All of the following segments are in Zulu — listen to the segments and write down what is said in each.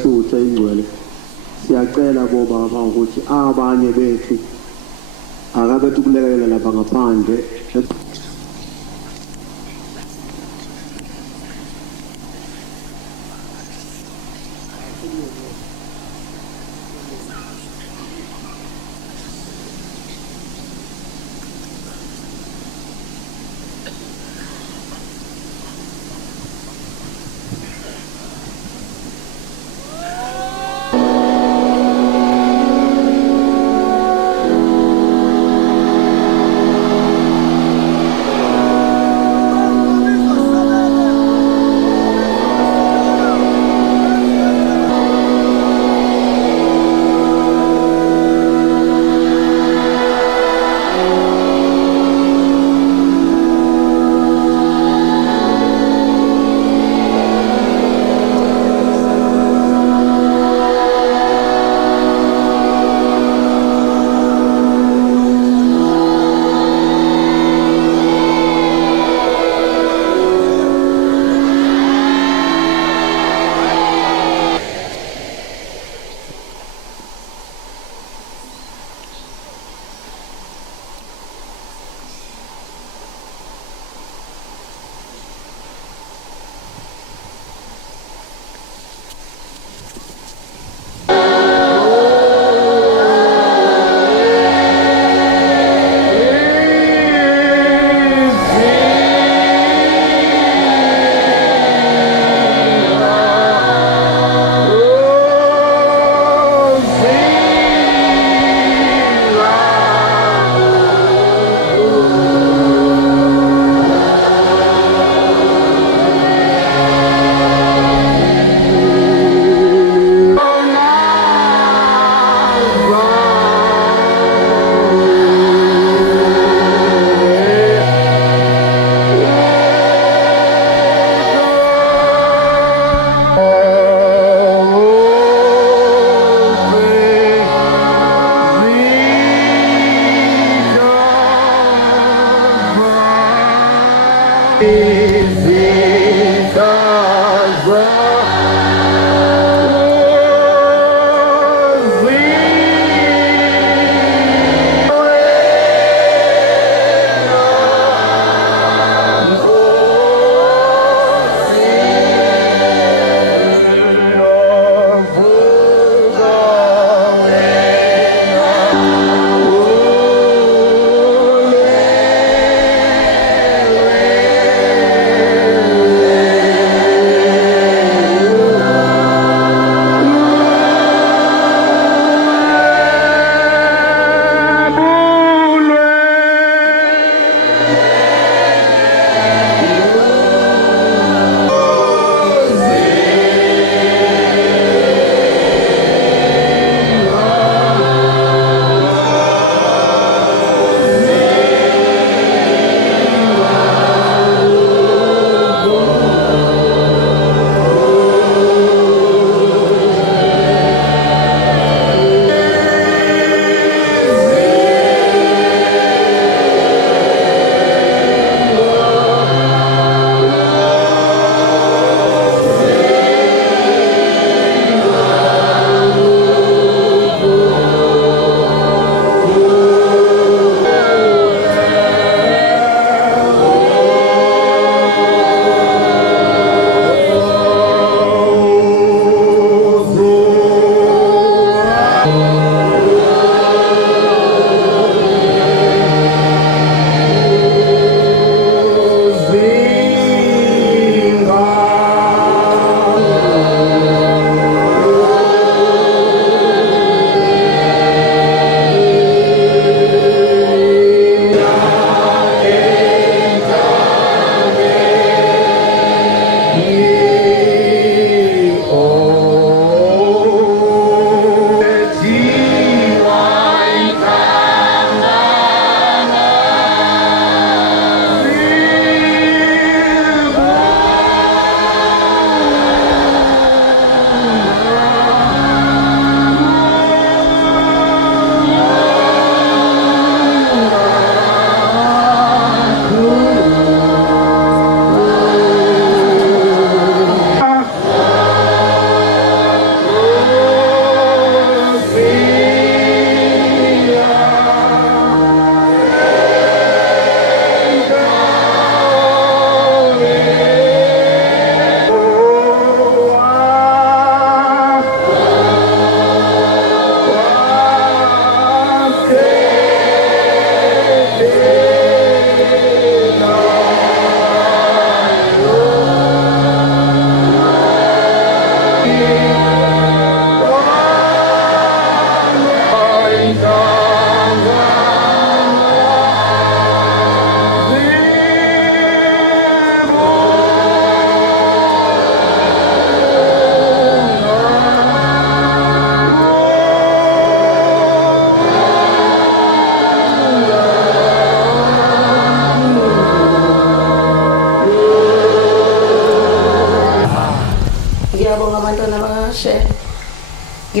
Isutha ingcwele siyacela boba baba ukuthi abanye bethu akabethi ukulekelela lapha ngaphandle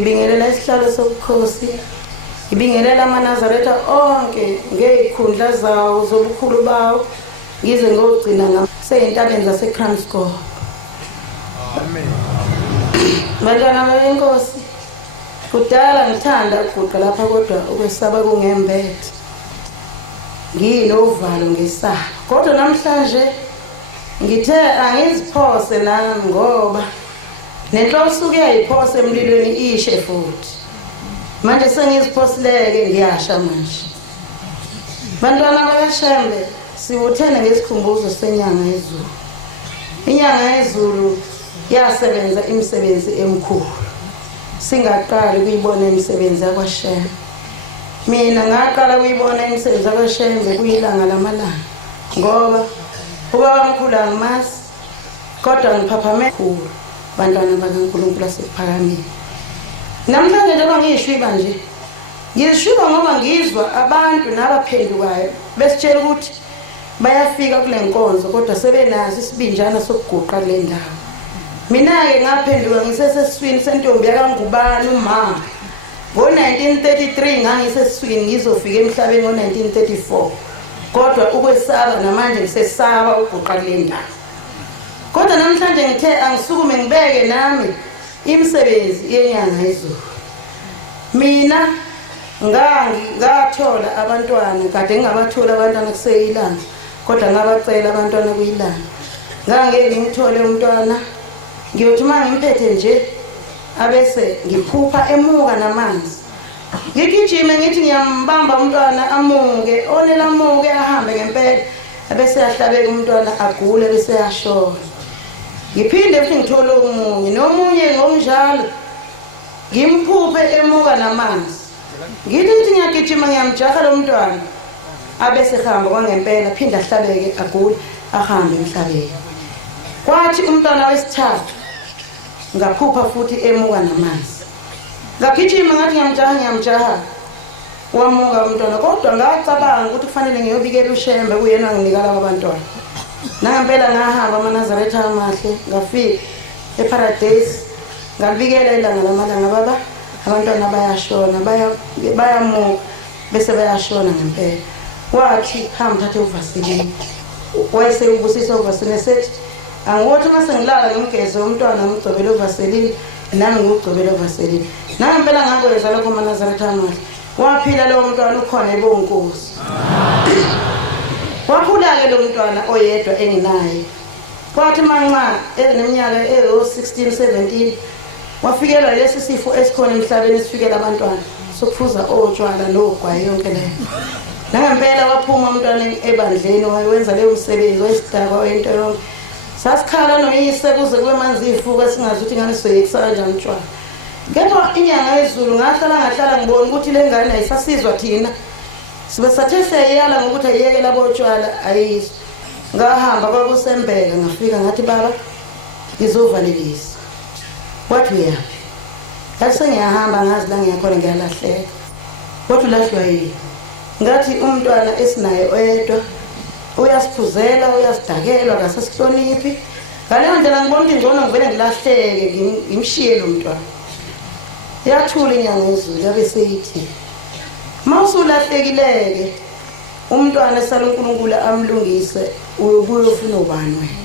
ngibingelela isihlalo sobukhosi, ngibingelela amaNazaretha onke ngeikhundla zawo zobukhulu bawo, ngize ngogcina ngaseyintabeni zaseKranskop. Amen. Bantwana benkosi, kudala ngithanda ukuguqa lapha kodwa ukwesaba kungembethe. Nginovalo ngesaba. Kodwa namhlanje ngithe angiziphose nami ngoba nenhloso uyayiphose emlilweni ishe futhi. Manje sengiziphosileke ngiyasha manje. Bantwana bakaShembe, siwuthene ngesikhumbuzo senyanga yezulu. Inyanga yezulu yasebenza imisebenzi emikhulu. Singaqali kuyibona imisebenzi yakwaShembe. Mina ngaqala kuyibona imisebenzi yakwaShembe kuyilanga lamalanga ngoba ubaba omkhulu angimazi kodwa ngiphaphame khulu bantwana bakaNkulunkulu asephakamile. Namhlanje njengoba ngiyishwiba nje, ngishwiba ngoba ngizwa abantu nabaphendukayo besitshela ukuthi bayafika kule nkonzo kodwa sebenazi isibinjana sokuguqa kule ndawo. Mina-ke ngaphenduka ngisesesiswini sentombi yakaNgubane umama. Ngo-1933 ngangisesiswini ngizofika emhlabeni ngo-1934. Kodwa ukwesaba namanje ngisesaba ukuguqa kule ndawo. Kodwa namhlanje ngithe angisukume ngibeke nami imisebenzi yenyanga yezulu. Mina ngathola abantwana, kade ngingabathola abantwana kuseyilanga, kodwa ngabacela abantwana kuyilanga. Ngangeke ngithole umntwana, ngiyothi uma ngimphethe nje abese ngiphupha emuka namanzi. Ngigijime ngithi ngiyambamba umntwana amuke, onela amuke ahambe ngempela, abese yahlabeka umntwana agule bese yashona. Ngiphinde futhi ngithole omunye nomunye ngokunjalo. Ngimphuphe emuka namanzi. Ngithi ngiyagijima ngiyamjaha lo mntwana abese ehamba kwangempela phinda ahlabeke agule ahambe emhlabeni. Kwathi umntwana wesithathu ngaphupha futhi emuka namanzi. Ngagijima ngathi ngiyamjaha wamuka umntwana kodwa ngacabanga ukuthi kufanele ngiyobikela uShembe kuyena nginika laba bantwana. Nangempela ngahamba amaNazaretha amahle ngafika eParadise ngabikela ilanga lamalanga baba abantwana bayashona bayamuka bese bayashona ngempela. Wathi hamba thathe uVaseline. Wayese ubusisa uVaseline sethi angiwothi mase ngilala ngimgeze umntwana ngigcobele uVaseline nami ngigcobele uVaseline. Nangempela ngakwenza lokho amaNazaretha amahle. Waphila lo mntwana ukhona ebonkosi. Wakhula-ke lo mntwana oyedwa enginaye. Kwathi manxa eneminyaka eyo-16 17 wafikelwa lesi sifo esikhona emhlabeni esifikela abantwana sokuphuza otshwala nogwayi yonke leyo. Nangempela waphuma umntwana ebandleni wayenza leyo msebenzi wesidakwa wento yonke. Sasikhala noyise kuze kube manzi ifuka singazi ukuthi ingane soyekisa kanjani utshwala. Kepha inyanga yezulu ngahlala ngibona ukuthi le ngane ayisasizwa thina. Sibe sathe siyayala ngokuthi ayiyeke labo utshwala ayizwa. Ngahamba kwakuSembeka ngafika ngathi baba ngizovalelisa. Wathi uyaphi? Ngathi sengiyahamba ngazi la ngiyakhona ngiyalahleka. Wathi ulahlwa yini? Ngathi umntwana esinaye oyedwa uyasiphuzela uyasidakelwa akasesihloniphi. Ngaleyo ndlela ngibona ukuthi ngcono ngivele ngilahleke ngimshiye lo mntwana. Yathula inyanga yezulu yabe seyithi mawusulahlekileke umntwana esala uNkulunkulu amlungise uyobuya ufuna ubani wena.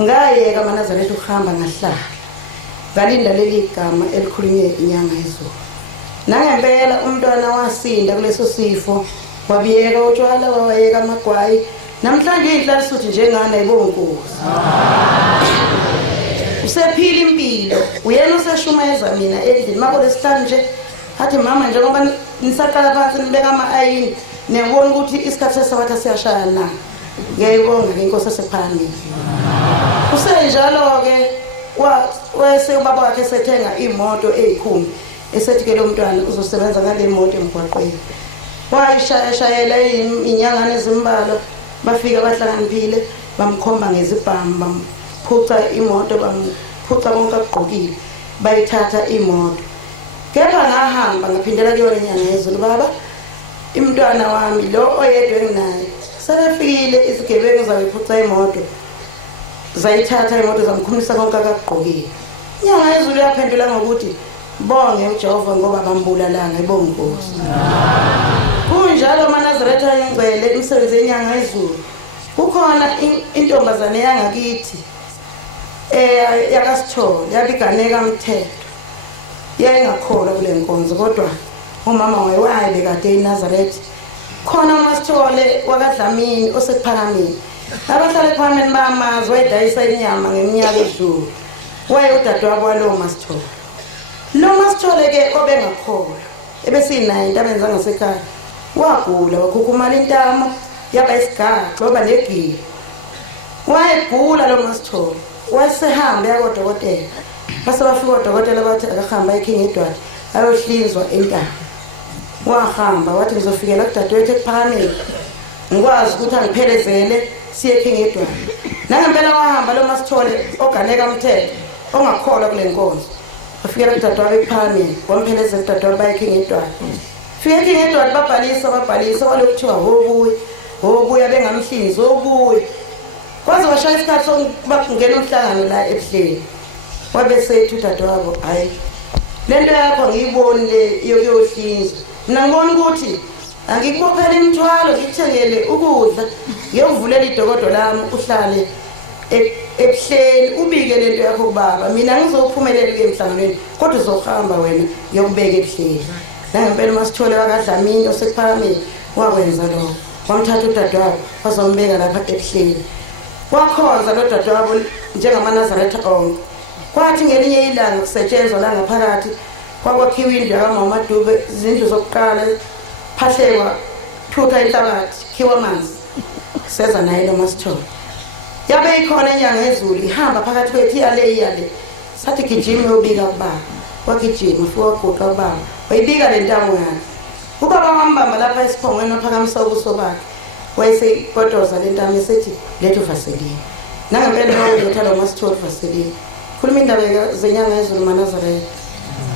Ngayeka amaNazaretha ukuhamba ngahlala ngalinda leli gama elikhulunywe inyanga yezulu. Nangempela umntwana wasinda kuleso sifo wabiyeka utshwala wawayeka amagwayi. Namhlanje inhlala suthi njengana ibonkosi. Usephila impilo uyena useshumeza mina endlini mako lesihlanu nje athi mama njengoba nisaqala phansi nibeka ama-ayini nebona ukuthi isikhathi sesabatha siyashaya na. Ngiyayibonga inkosi esephambili. Kusenjalo-ke wese ubaba wakhe esethenga imoto eyikhumbi esethi-ke lo mntwana uzosebenza ngale moto emgwaqweni. Wayishayela inyangane ezimbalwa bafika bahlakaniphile bamkhomba ngezibhamu bamphuca imoto bamphuca konke akugqokile bayithatha imoto. Kepha ngahamba ngaphindela kuyona inyanga yezulu baba imntwana wami lo oyedwa enginaye sebefikile izigebengu zabephuca imoto zayithatha imoto zamkhumisa konke akugqokile. inyanga yezulu yaphendula ngokuthi bonge uJehova ngoba bambulalanga ibonge Nkosi. Kunjalo amaNazaretha ayingcwele imisebenzi yenyanga yezulu. Kukhona intombazane yangakithi yakasithole yabiganeka umthetho. Yayingakholwa kule nkonzo kodwa umama waye bekade eNazaretha. Khona uMasithole wakadlamini osekuphakameni. Abahlala ePhakameni bamazi wayedayisa inyama ngeminyaka edlule. Waye udadewabo walowo Masithole. Lo Masithole ke obengakholwa ebesinayo into abenza ngasekhaya. Wagula wakhukhumala intamo yaba isigaxa oba negili. Wayegula lo Masithole. Wasehamba yakodokotela. Base bafika odokotela bathi akahamba eKing Edward ayohlinzwa intamo. Wahamba wathi ngizofikela kudadewethu ePhakameni. Ngikwazi ukuthi angiphelezele siye eKing Edward. Nangempela wahamba lo Masithole oganeka umthetho ongakholwa kule nkonzo. Wafikela kudadewabo ePhakameni wamphelezela kudadewabo baye eKing Edward. Fika eKing Edward babhalisa walokuthiwa hobuya bengamhlinzi hobuya. Kwaze washaya isikhathi sokungena umhlangano la ebuhleni. Wabe sethi udadewabo hayi lento yakho ngiyiboni le yokuyohlinzwa. Mina ngibona ukuthi angikubophela imithwalo ngikuthengele ukudla ngiyovulela idokodo lami uhlale ebuhleni ubike lento yakho kubaba. Mina ngizophumelela ke emhlanganweni kodwa uzohamba wena ngiyokubeka ebuhleni. Nangempela uMasithole wakadlamini osekuphakameni wakwenza lokho. Wamthatha udadewabo wazombeka lapha ebuhleni. Wakhonza lo dadewabo njengamaNazaretha onke. Kwathi ngelinye ilanga kusetshenzwa la ngaphakathi kwakwakhiwa indlu kaMama Dube izindlu zokuqala phahlekwa thutha inhlabathi khiwa amanzi seza naye lo Masithole. Yabe ikhona inyanga yezulu ihamba phakathi kwethu iyale sathi gijima uyobika kubaba. Wagijima futhi waguqa ubaba wayibika le ntamo yakhe. Ubaba wambamba lapha esiphongweni ophakamisa ubuso bakhe. Wayeseyipotoza le ntamo esethi lethu Vaseline. Nangempela baletha lo Masithole Vaseline. Khuluma indaba zenyanga yezulu maNazaretha.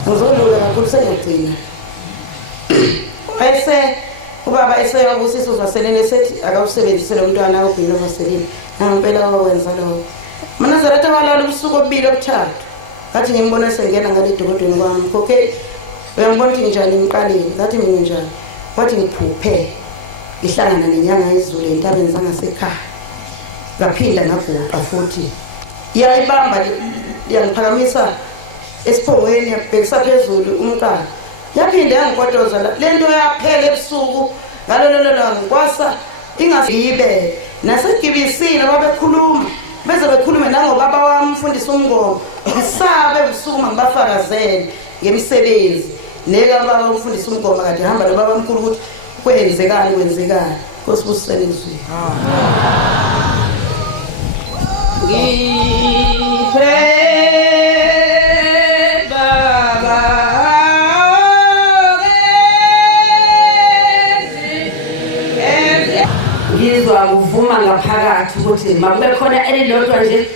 Ngizolula kakhulu sengiyagcina. Ubaba eseyabusisa uVaseline esethi akawusebenzise lo mntwana obhilo Vaseline. Nangempela wawenza lokho. maNazaretha walala ubusuku obubili obuthathu. Ngathi ngimbona sengena ngale dokodweni kwami. Okay. Uyangibona ukuthi njani emqaleni. Ngathi mina njani. Wathi ngiphuphe. Ngihlangana nenyanga yezulu entabeni zangasekhaya. Ngaphinda ngaguqa futhi. Iyayibamba yangiphakamisa esiphongweni yabhekisa phezulu umqala. Yaphinda yangipotoza lento yaphela ebusuku ngalololo langa kwasa ingazibe nasegibisile babekhuluma beze bekhulume nangobaba wami umfundisi umngoma ngisabe ebusuku mangibafakazele ngemisebenzi neka baba umfundisi umngoma kade hamba nobaba omkhulu ukuthi kwenzekani Nkosi busisele izwi. Ngizwa kuvuma ngaphakathi ukuthi makube khona elilodwa nje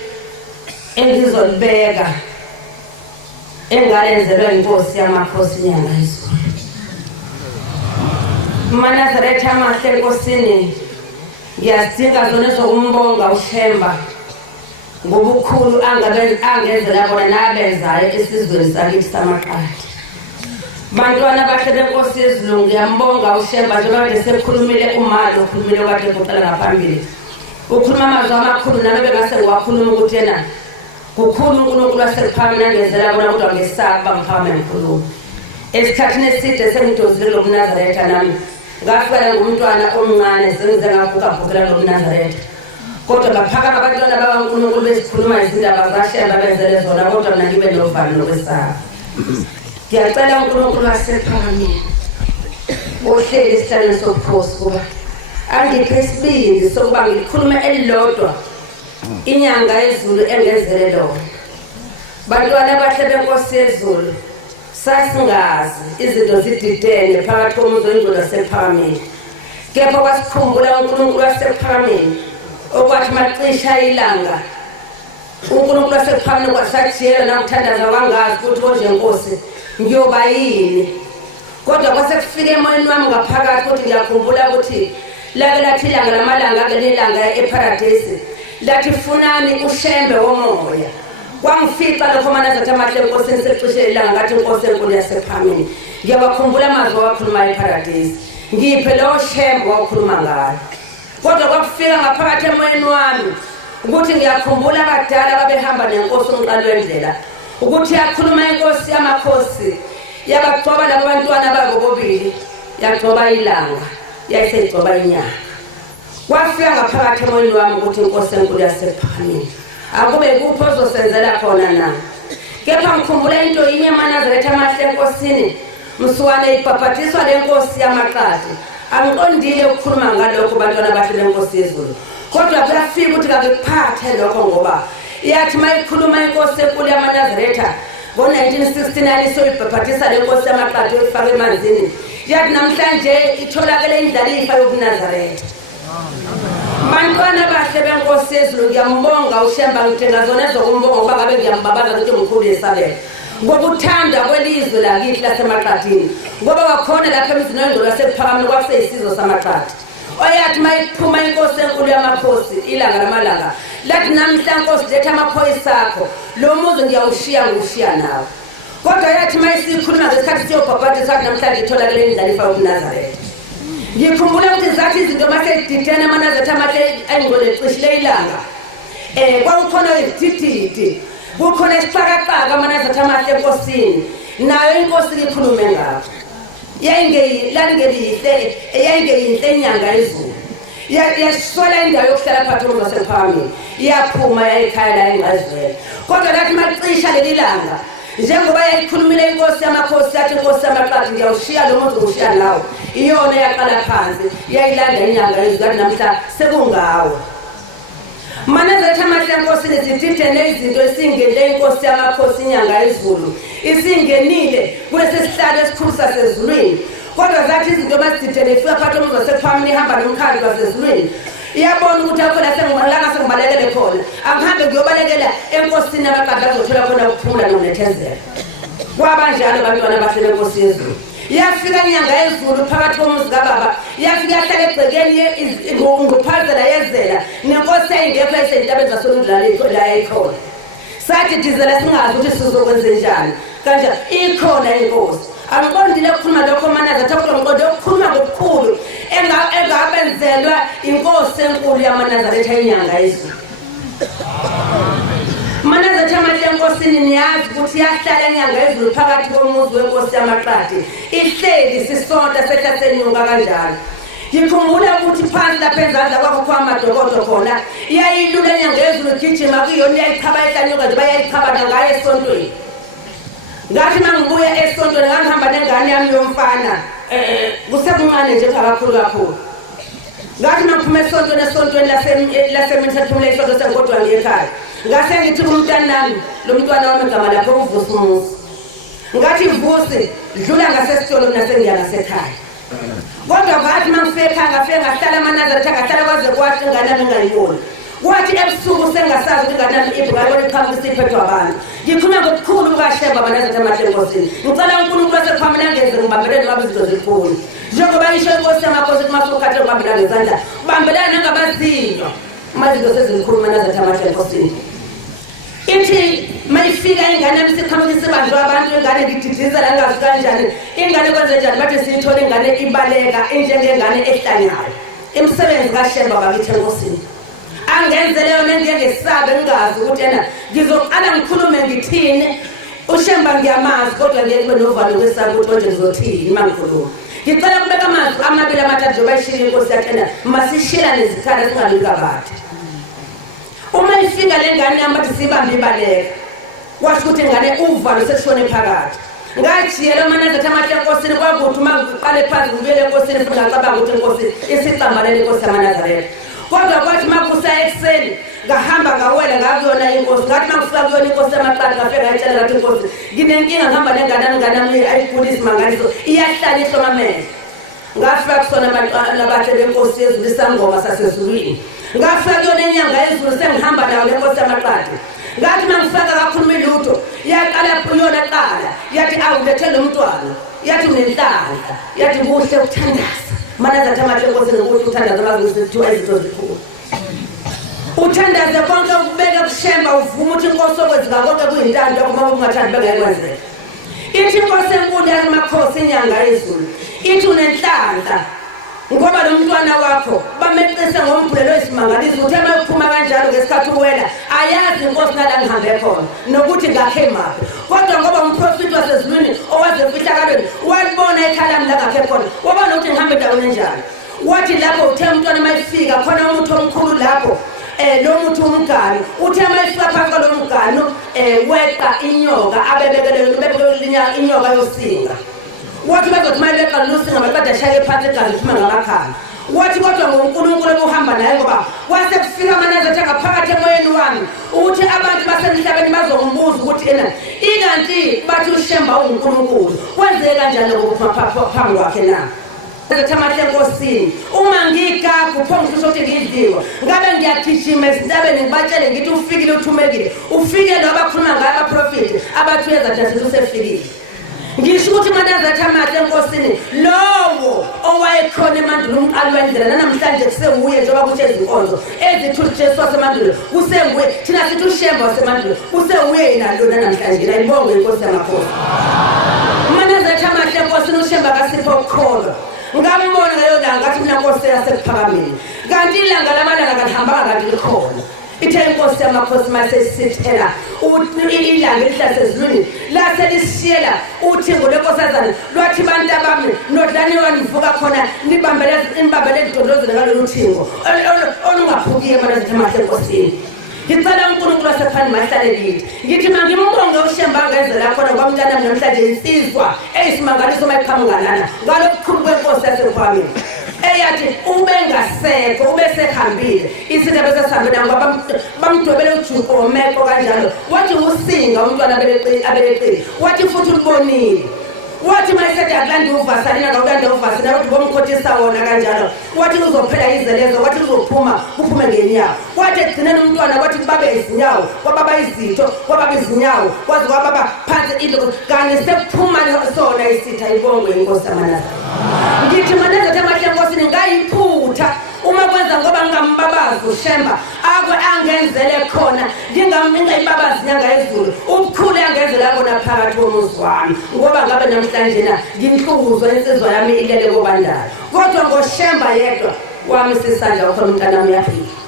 engizolibeka engalenzelwa inkosi yamakhosi inyanga yezulu. maNazaretha amahle enkosini ngiyadinga zona zokumbonga uShemba ngobukhulu angenzela bona nabenzayo esizweni sakithi samaqadi. Bantwana bahle benkosi yezulu ngiyambonga uShemba njengoba nje sekhulumile umali okhulumile kade kuqala ngaphambili. Ukhuluma amazwi amakhulu nami bengase ngiwakhuluma ukuthi yena kukhulu uNkulunkulu wasePhakameni angenzela bona kodwa ngesaba ngiphakame ngikhuluma. Esikhathini eside sengidozile lo maNazaretha nami ngafela ngumntwana omncane sengize ngabhukabhukela lo maNazaretha. Kodwa baphakama abantwana bakaNkulunkulu besikhuluma izindaba zaShemba benzele zona kodwa mina ngibe novalo nokwesaba. Ngiyacela uNkulunkulu wasePhakameni ohleli esihlalweni sobukhosi kuba angiphe isibindi sokuba ngikhulume elilodwa inyanga yezulu engenzele lona. Bantwana bahle benkosi yezulu sasingazi izinto zididene phakathi komuzi wendlu wasePhakameni. Kepha kwasikhumbula uNkulunkulu wasePhakameni okwathi macisha ilanga uNkulunkulu wasePhakameni kwasajiyela nakuthandaza wangazi ukuthi konje Nkosi ngiyoba yini. Kodwa kwase kufike emoyeni wami ngaphakathi ukuthi ngiyakhumbula ukuthi lake lathi ilanga lamalanga ke lilanga eParadise lathi funani uShembe womoya Kwangifica lokho manazathi amahle enkosini secishe ilanga ngathi inkosi enkulu yasePhamini. Ngiyabakhumbula amazwi awakhuluma eParadise. Ngiphe lo shembo wakhuluma ngayo. Kodwa kwakufika ngaphakathi emoyeni wami ukuthi ngiyakhumbula abadala babehamba nenkosi umqalo wendlela. Ukuthi yakhuluma inkosi yamakhosi. Yabagcoba labo bantwana babo bobili. Yagcoba ilanga. Yayisegcoba inyanga. Kwafika ngaphakathi emoyeni wami ukuthi inkosi enkulu yasePhamini. Akube kupho ozosenzela khona na. Kepha ngikhumbula into yinye eManazaretha amahle enkosini. Msuwane ibhabhatiswa lenkosi yamaqadi. Angiqondile ukukhuluma ngalokho bantwana bahle lenkosi yezulu. Kodwa kuyafika ukuthi kakuphathe lokho ngoba yathi mayikhuluma inkosi enkulu yaManazaretha ngo-1969 isoyibhabhatisa lenkosi yamaqadi oyifaka emanzini. Yathi namhlanje itholakele indlalifa yobuNazaretha. Bantwana bahle benkosi yezulu ngiyambonga uShemba ngithenga zona ezokumbonga ngoba ngabe ngiyambabaza ukuthi umkhulu yesabela. Ngokuthanda kwelizwe lakithi laseMaqadini ngoba wakhona lapha emizini wendolo yasePhakameni kwakuseyisizwe samaqadi. Oyathi mayiphuma inkosi enkulu yamakhosi ilanga lamalanga lathi namhla nkosi letha amaphoyisa akho lo muzi ngiyawushiya nawo. Kodwa yathi mayisikhuluma ngesikhathi siyobhabhatisa ukuthi namhlanje itholakele indlalifa yobuNazaretha. Ngikhumbula ukuthi zathi izinto maseyididene aManazaretha amahle ayingcole cishe ilanga. Kwakukhona izithithiti. Kukhona isixakaxaka aManazaretha amahle enkosini. Nayo inkosi likhulume ngakho. Yayingeyinhle inyanga yezulu. Yaswela indawo yokuhlala phakathi kwasePhamini. Yaphuma yayikhaya la engqazweni. Kodwa lathi macisha leli langa njengoba yayikhulumile inkosi yamakhosi yathi inkosi yamaqadi ngiyawushiya lo muntu ngushiya nawo. Iyona yaqala phansi yayilanda inyanga yezulu namhla sekungawo. Manazaretha amahle enkosini zididene izinto esingenile inkosi yamakhosi inyanga yezulu. Isingenile kulesisihlalo esikhulu sasezulwini. Kodwa zathi izinto mazididene ifika phakathi komuzi wasePhamini ihamba nomkhandlu wasezulwini. Iyabona ukuthi akho la sengibalekele khona. Angihambe ngiyobalekela enkosini yamaqadi azothola khona ukuphumula nonethezelo. Kwabanjalo bantwana bahle benkosi yezulu. Yafika inyanga yezulu phakathi komuzi kababa. Yafika yahlala egcekeni ngophazela yezela. Nenkosi ayingekho esentabeni zasondlaleko la yayikhona. Sathi dizela singazi ukuthi sizokwenza njani. Kanjani ikhona inkosi. Angiqondile ukukhuluma lokho Manazaretha kodwa ngiqonde ukukhuluma ngokukhulu engabenzelwa inkosi enkulu yaManazaretha inyanga yezulu. Manazaretha amahle enkosini niyazi ukuthi yahlala inyanga yezulu phakathi komuzi wenkosi yamaqadi. Ihleli sisonta sehlasenyuka kanjalo. Ngikhumbula ukuthi phansi lapha enzandla kwakho amadokodo khona. Iyayilula inyanga yezulu gijima kuyona yayichaba ehlanyuka nje bayayichaba ngayo esontweni. Ngathi mangibuya esontweni ngihamba nengane yami yomfana kusebuncane nje kakhulu. Ngathi mangiphuma esontweni lasemini sathumela isonto sengodwa ngekhaya. Ngase ngithi kumntwana nami lo mntwana wami egama lapho uVusi Musa. Ngathi Vusi dlula ngasesitolo nasengiya ngasekhaya. Kodwa bathi mangifika ngahlala aManazaretha ngahlala kwaze kwathi ingane yami ngayibona. Kwathi ebusuku sengasazi ukuthi ingane yami iphi ngayibona iqhamuka isiphethwe abantu. Ngikhuluma ngokukhulu kukaShemba aManazaretha amahle enkosini. Ngicela uNkulunkulu wasePhamini angeze ngibambelele ngabe izinto zikhulu. Njengoba isho inkosi yamakhosi kumasukhathe ngibambelana ngezandla. Ubambelana nangabazinyo. Mazinto sezikhulu aManazaretha amahle enkosini. Ithi mayifika ingane yami siqhamuka isibanjwa abantu ingane ngididizela ngazi kanjani. Ingane kwenze njani bathi siyithola ingane ibaleka njengengane ehlanyayo. Imsebenzi kaShemba bakithi enkosini. Angenzele yona ngesabe ngazi ukuthi yena ngizoqala ngikhulume ngithini. uShemba ngiyamazi kodwa ngeke kube novalo kwesabo ukuthi manje ngizothini mangikhuluma. Ngicela kubeka amazwi amabili amathathu njengoba ishilo inkosi yathena masishila nezikhala singalika bathe. Uma ifika lengane yami bathi sibambe ibaleka. Washo ukuthi ingane uvalo sekushone phakathi. Ngajiyela aManazaretha amahle enkosini kwakuthi uma ngiqale phansi ngibuyele enkosini futhi ngicabanga ukuthi inkosi isicambalele inkosi yaManazaretha. Kodwa kwathi makusa ekseni ngahamba ngawela ngakuyona inkosi. Ngathi mangifika kuyona inkosi yamaqadi ngafika ngayitshela ngathi inkosi nginenkinga ngihamba nengane yami ayigulisa mangaliso iyahlala ihloma amehlo. Ngafika kusona abantwana bahle benkosi yezulu isangoma sasezulwini. Ngafika kuyona inyanga yezulu sengihamba nayo lenkosi yamaqadi. Ngathi mangifika kakhuluma ilutho yaqala yona qala yathi awulethele umntwana yathi unenhlanhla yathi kuhle ukuthandaza. Manazaretha amahle enkosini ukuthi uthandaza bazosithiwa izinto zikhulu. uthandaze konke ukubeka kushemba uvuma ukuthi inkosi okwenzeka konke kuyintando kuma ungathandi bengekwenzeka ithi inkosi enkulu yamakhosi inyanga yezulu ithi unenhlanhla ngoba lo mntwana wakho bameqise ngombhulelo isimangaliso uthe mayiphuma kanjalo ngesikhathi uwela ayazi inkosi nala ngihambe khona nokuthi ngakhe maphi kodwa ngoba umprofeti wasezulwini owaze fihlakalweni walibona ekhalamu la ngakhe khona wabona ukuthi ngihambe endaweni enjalo wathi lapho uthe umntwana mayifika khona umuntu omkhulu lapho lo muntu umgani uthe mayifika phansi kwalo mgani weqa inyoka abebekele inyoka yosinga wathi bazothi mayileqa lusinga baqeda shaye phansi egazi phuma ngamakhala wathi kodwa ngoNkulunkulu obuhamba naye ngoba wase kufika amaneze athi ngaphakathi emoyeni wami ukuthi abantu basemhlabeni bazombuza ukuthi ikanti bathi uShemba uNkulunkulu kwenzeke kanjani ngokuphuma phambi kwakhe na Thamahle enkosini uma ngigapha uphongisho ukuthi ngidliwa ngabe ngiyagijima ezintabeni ngibatshele ngithi ufikile uthumekile ufike lo abakhuluma ngayo abaprofeti abathuyeza nje usefikile ngisho ukuthi manje Thamahle enkosini lowo owayekhona emandulo umqali wendlela namhlanje kusewuye njengoba kuthi ezinkonzo ezithuthi Jesu wasemandulo kusenguye thina sithi uShemba wasemandulo kusewuye yena lona namhlanje la ibonge inkosi yamakhosi manje Thamahle enkosini uShemba kasipho ukukholwa ngambona leyo langa ngathi mina Nkosi yasekuphakameni kanti ilanga lamalanga kalihambanga kanti likhona ithe inkosi yamakhosi masesithela ilanga elihlazezulwini lase lisiyela uthi ngolenkosazana lwathi bantu abami nodlani wanivuka khona nimbambele idondozela ngalolu thingo olungaphukiye mana Thamahle enkosini ngicela uNkulunkulu wasephani mahlale lithi ngithi mangimbonge uShemba ngezela khona kwamntana namhlanje insizwa eyisimangaliso mayiqhamukanana ngalokukhulu kwenkosi yasephani eyathi ube ngasekho ube sehambile isindaba sesihambile ngoba bamdwebele uJuko omeko kanjalo wathi usinga umntwana abeleqile wathi futhi ulibonile wathi mayisethe akulandi uvasalina ngawulanda uvasina wathi bomkhothisa wona kanjalo wathi uzophela izelezo wathi uzophuma kuphume ngenyawo wathi egcineni umntwana wathi babe izinyawo kwababa izitho kwababa izinyawo kwazi kwababa phansi into kanye sekuphuma sona isitha ibongwe inkosi yamanasa ngithi maneze Thamahle enkosini ngayiphutha uma kwenza ngoba ngambabazi uShemba akwe angenzele khona ngingayibabazi nyanga yezulu ubukhulu angenzela kona phakathi komuzi wami ngoba ngabe namhlanje na nginhluzwa insizwa yami ilele kobandala kodwa ngoShemba yedwa wami sisandla ukhona umntanami yaphila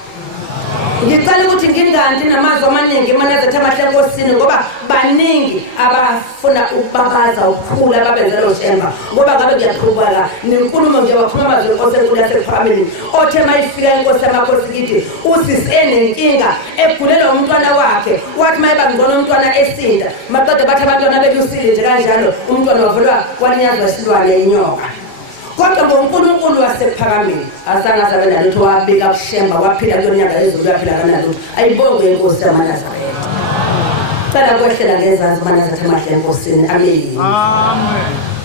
ngicela ukuthi ngingandi namazwi amaningi maneze Thamahle enkosini ngoba baningi abafuna ukubabaza ukukhula babenzela uShemba ngoba ngabe kuyaqhubeka nenkulumo nje wakhuluma amazwi enkosi enkulu yasephakemeni othe mayifika inkosi yamakhosi kithi usisi enenkinga egulelwa umntwana wakhe wathi mayiba ngcono umntwana esinda maqede bathi abantwana belusile nje kanjalo umntwana wavulwa kwalinyazwa isilwane inyoka kodwa ngoNkulunkulu wasephakameni asangaze benalutho wabika uShemba waphila kulonyaka ezulu yaphila kanalutho ayibonge inkosi yamanazareta cela kwehlela ngezansi manazareta Thamahle enkosini amen amen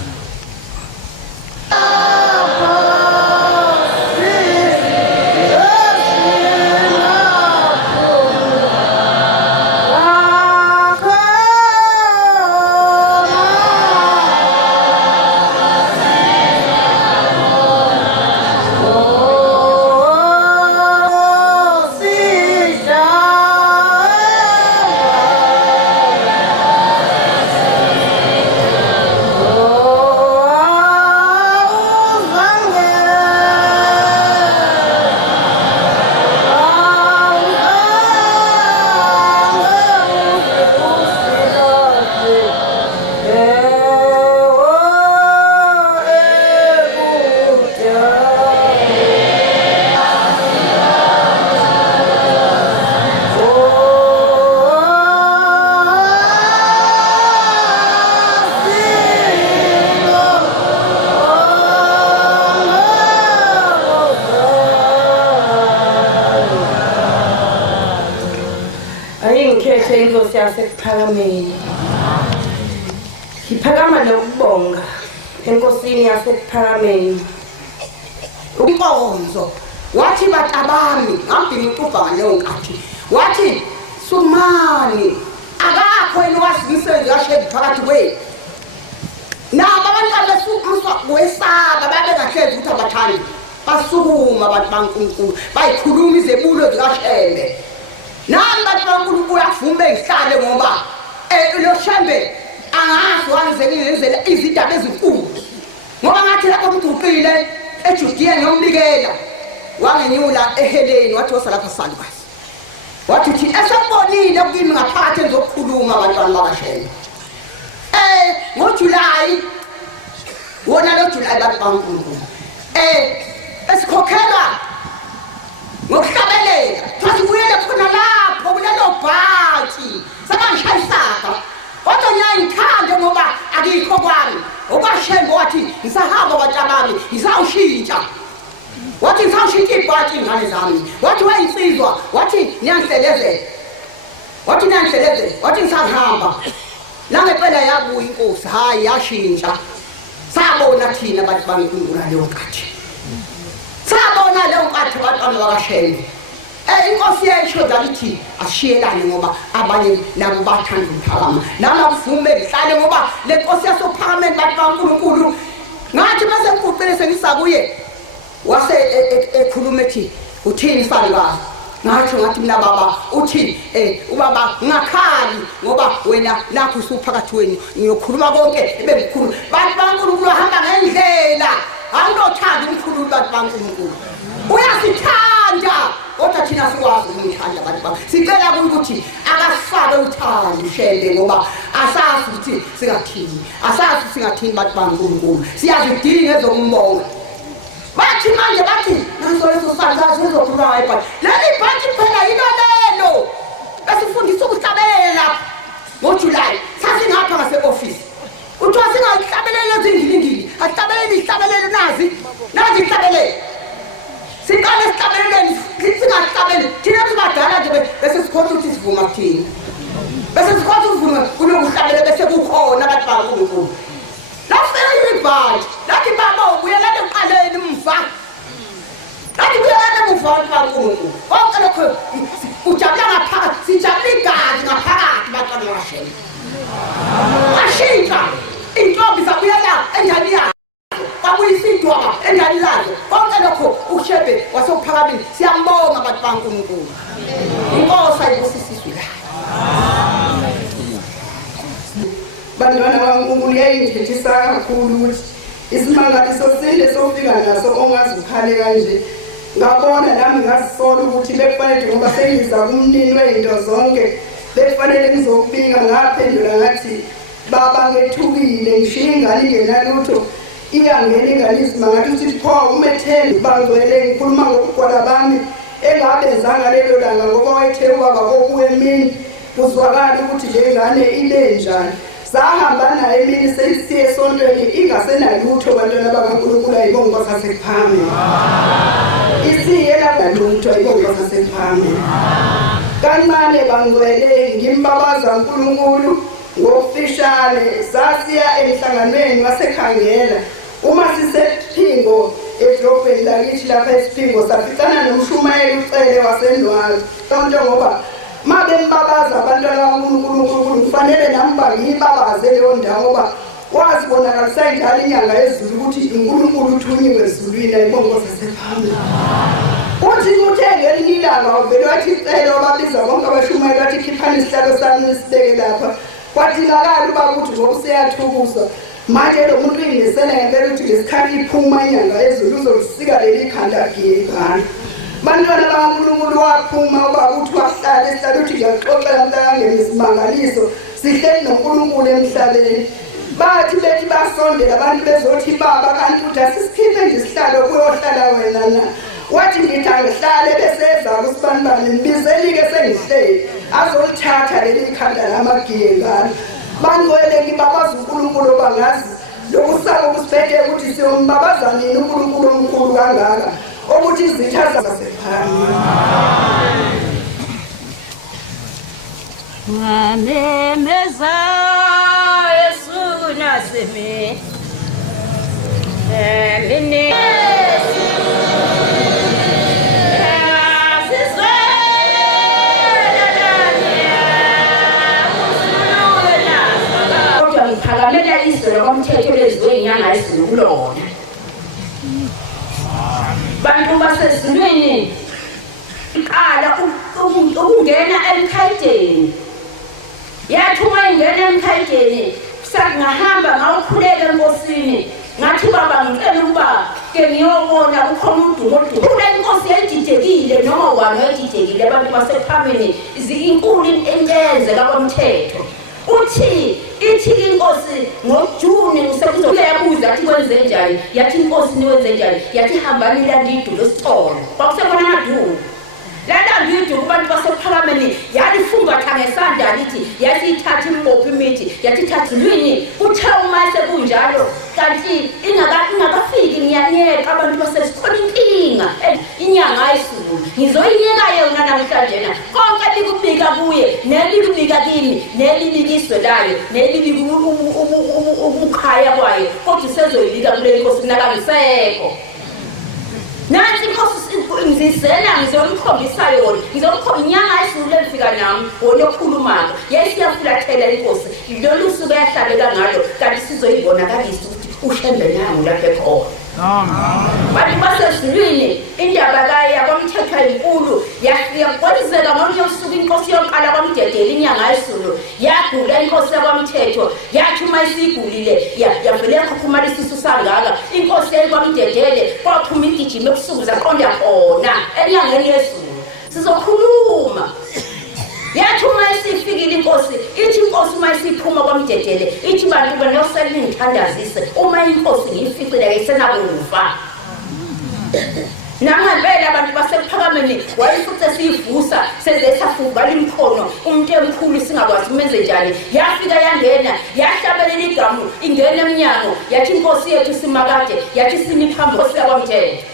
inkosi yasekuphakameni iphakama lokubonga enkosini yasekuphakameni inkonzo wathi batabami ngambini uqubha nonkathi wathi sumani akakho eniwazimisele yashedi phakathi kwethu nabo abantu abesukuswa kwesaba babe ngahlezi ukuthi abathandi basukuma abantu baNkulunkulu bayikhuluma izebulo zikaShembe nami bantu baNkulunkulu avume ngihlale ngoba lo Shembe angazi wangizenzela izindaba ezinkulu ngoba ngathi lapho umguqile eJudiya ngiyombikela wangenyula eheleni wathi wasa lapha salukazi wathi uthi esabonile kimi ngaphakathi enzokukhuluma abantwana bakaShembe ngoJulayi wona lo July bantu baNkulunkulu esikhokhelwa ngokuhlabelela futhi kuyele khona lapho kulelo bhathi sabangishayisaka kodwa ngiyayithanda ngoba akikho kwami okaShembe wathi ngisahamba batabami ngisawushintsha wathi ngisawushintsha ibhathi ingane zami wathi wayinsizwa wathi niyangihlelezela wathi ngisahamba langempela yabuya inkosi hayi yashintsha sabona thina abantu baNkulunkulu leyo nkathi sabona leyo nkathi abantwana bakaShembe inkosi yesho ukuthi ashiyelane ngoba abanye nabo bathanda ukuphakama nami akuvume ngihlale ngoba le nkosi yasophakameni bantu baNkulunkulu ngathi bese ngikuqile sengisakuye wase ekhuluma ethi uthini salukazi ngathi mina baba uthi ubaba ngakhali ngoba wena nakho usuphakathi wenu ngiyokhuluma konke ebengikhuluma bantu baNkulunkulu hamba ngendlela awunothanda umkhululi bantu baNkulunkulu uyasithanda kodwa thina sikwazi ukumthanda bantu baba sicela ukuthi akasifake uthando uShembe ngoba asazi ukuthi singathini bantu baNkulunkulu siyazidinga ezokumbonga bathi manje bathi naso sangazi uzokhuluma ibhathi leli bhathi phela yilo lelo besifundisa ukuhlabelela ngoJuly sasingapha ngase-office uthiwa singahlabeleli ezindlingili ihlabelele nazi ihlabelele siqale sihlabeleleni singahlabeli thina sibadala nje bese sikhotha ukuthi sivuma kuthina bese sikhotha ukuvuma kunokuhlabela bese kukhona abantu baNkulunkulu lafika ibhathi lathi baba ubuyelane eqaleni mva lathi ubuyelane mva kaNkulunkulu konke lokho ujabula ngaphakathi sijabula igazi ngaphakathi bantwana bakaShembe washintsha intombi zabuyela enjani yazo kwakuyisidwaba enjani lazo konke lokho uShembe wasophakameni siyambonga abantu baNkulunkulu inkosi ayibusisizwe la bantwana baNkulunkulu yayingithethisa kakhulu ukuthi isimangaliso sinde sofika naso ongazi ukhale kanje ngabona nami ngazisola ukuthi bekufanele ngoba sengiza kumnini wezinto zonke bekufanele ngizokubika ngaphendula ngathi baba ngethukile ngishiya ingane ingenalutho iyangena ingane isimangaliso ukuthi pho umethembi bangcwele ngikhuluma ngokugwala bami engabenzanga lelo langa ngoba wayethe ubaba kokuwe emini kuzwakala ukuthi le ngane ile njani sahamba naye emini sesiye esontweni ingasenalutho bantwana bakaNkulunkulu ayibonga kwasasephame isiye labalutho ayibonga kwasasephame kancane bangcwele ngimbabaza uNkulunkulu ngofishane sasiya emhlanganweni wasekhangela uma sisephingo edrobheni lakithi lapha esiphingo saficana nomshumayeli ucele wasendwalo sonto ngoba mabembabaza abantwana baNkulunkulu kufanele nami bangibabaze leyo ndawo ngoba wazi bonakalisa njalo inyanga yezulu ukuthi uNkulunkulu uthunyiwe ezulwini ayibonga kwasasephambili uthi uthengele ilanga uvele wathi icela wababiza bonke abashumayeli wathi khiphani isihlalo sami nisibeke lapha kwadingakala uba ukuthi ngoba useyathukuza manje lo muntu uyingisele ngempela ukuthi ngesikhathi iphuma inyanga yezulu uzolisika leli khanda giyegana bantwana bakaNkulunkulu waphuma uba uthi wahlala esihlala uthi ngiyaxoxela mntangangeni isimangaliso sihleli noNkulunkulu emhlabeni bathi bethi basondela abantu bezothi baba kanti uthi asisikhiphe nje isihlalo kuyohlala wena na wathi ngithi angihlale beseza kusibanibani mbizeli-ke sengihleli azolithatha leli khanda lamagiyengana bangcwele ngibabaza uNkulunkulu bangazi lokusaba ukusiphethe ukuthi siyombabaza nini uNkulunkulu omkhulu kangaka ukuthi izitha zasephani ngamemeza Yesu naseme mine ngiphakamela izwe lokomthetho leziwe inyanga ezulu kulona emkhaydeni yathi uma ingena emkhaydeni sakungahamba ngawukhuleka enkosini ngathi baba ngicela ukuba ke ngiyobona kukhona udumo kule inkosi yayididekile noma wani yayididekile abantu basephameni izinkulu entenzeka kwamthetho ithi inkosi ngoJuni usekuzoyabuza athi kwenze njani yathi inkosi niwenze njani yathi hambani landidulo sitholo kwakusekhona amadumo landidu kubantu basephalameni yalifungatha ngesandla lithi yathi ithatha impopho imithi yathi thatha lwini uthe uma sekunjalo kanti ingakafiki ngiyanyeka abantu basesikhona inkinga inyanga ayisulu ngizoyinyeka yona namhlanje na konke likubika kuye nelikubika kimi nelibikiswe layo nelibika ukukhaya kwayo kodwa sezoyibika kule inkosi nakangisekho nansi inkosi ngizisena ngizomkhombisa yona ngizomkhomba inyanga ayisulu lefika nami wona okhulumako yayisiyafulathela inkosi lolu suku yahlabeka ngalo kanti sizoyibonakalisa ukuthi ushembe nangu lapha ekhona bantu basezulwini indaba yakwamthetho enkulu yakwenzeka ngolunye usuku inkosi yoqala kwamdedela inyanga ayisulu yagula inkosi yakwamthetho yathi uma isigulile yavele yakhukhumala isisu sangaka inkosi yayikwamdedele kwaphuma igijima ebusuku zaqonda khona enyangeni yesulu sizokhuluma yathi uma isifikile inkosi ithi inkosi uma isiphuma kwamdedele ithi bantu banosele ngithandazise uma inkosi ngiyificile ayisenakufa nangempela abantu basephakameni wayefuthi siyivusa sezesafuka limkhono umuntu emkhulu singakwazi umenze njani yafika yangena yahlabelela igamu ingena eminyango yathi inkosi yethu simakade yathi simiphambo siyakwamthetho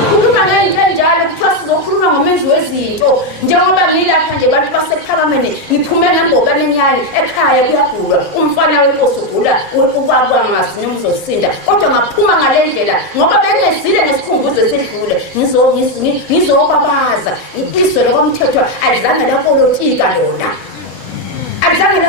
ukhuluma ngento enjalo kuthiwa sizokhuluma ngomenzi wezinto njengoba ngilapha nje abantu basephakameni ngiphume ngembokane enyane ekhaya kuyagulwa umfana wenkosi ugula ubaba ngasinya uzosinda kodwa ngaphuma ngale ndlela ngoba bengezile nesikhumbuzo esidlule ngizobabaza iqiswe lokwamthetho alizange lapolitika lona alizange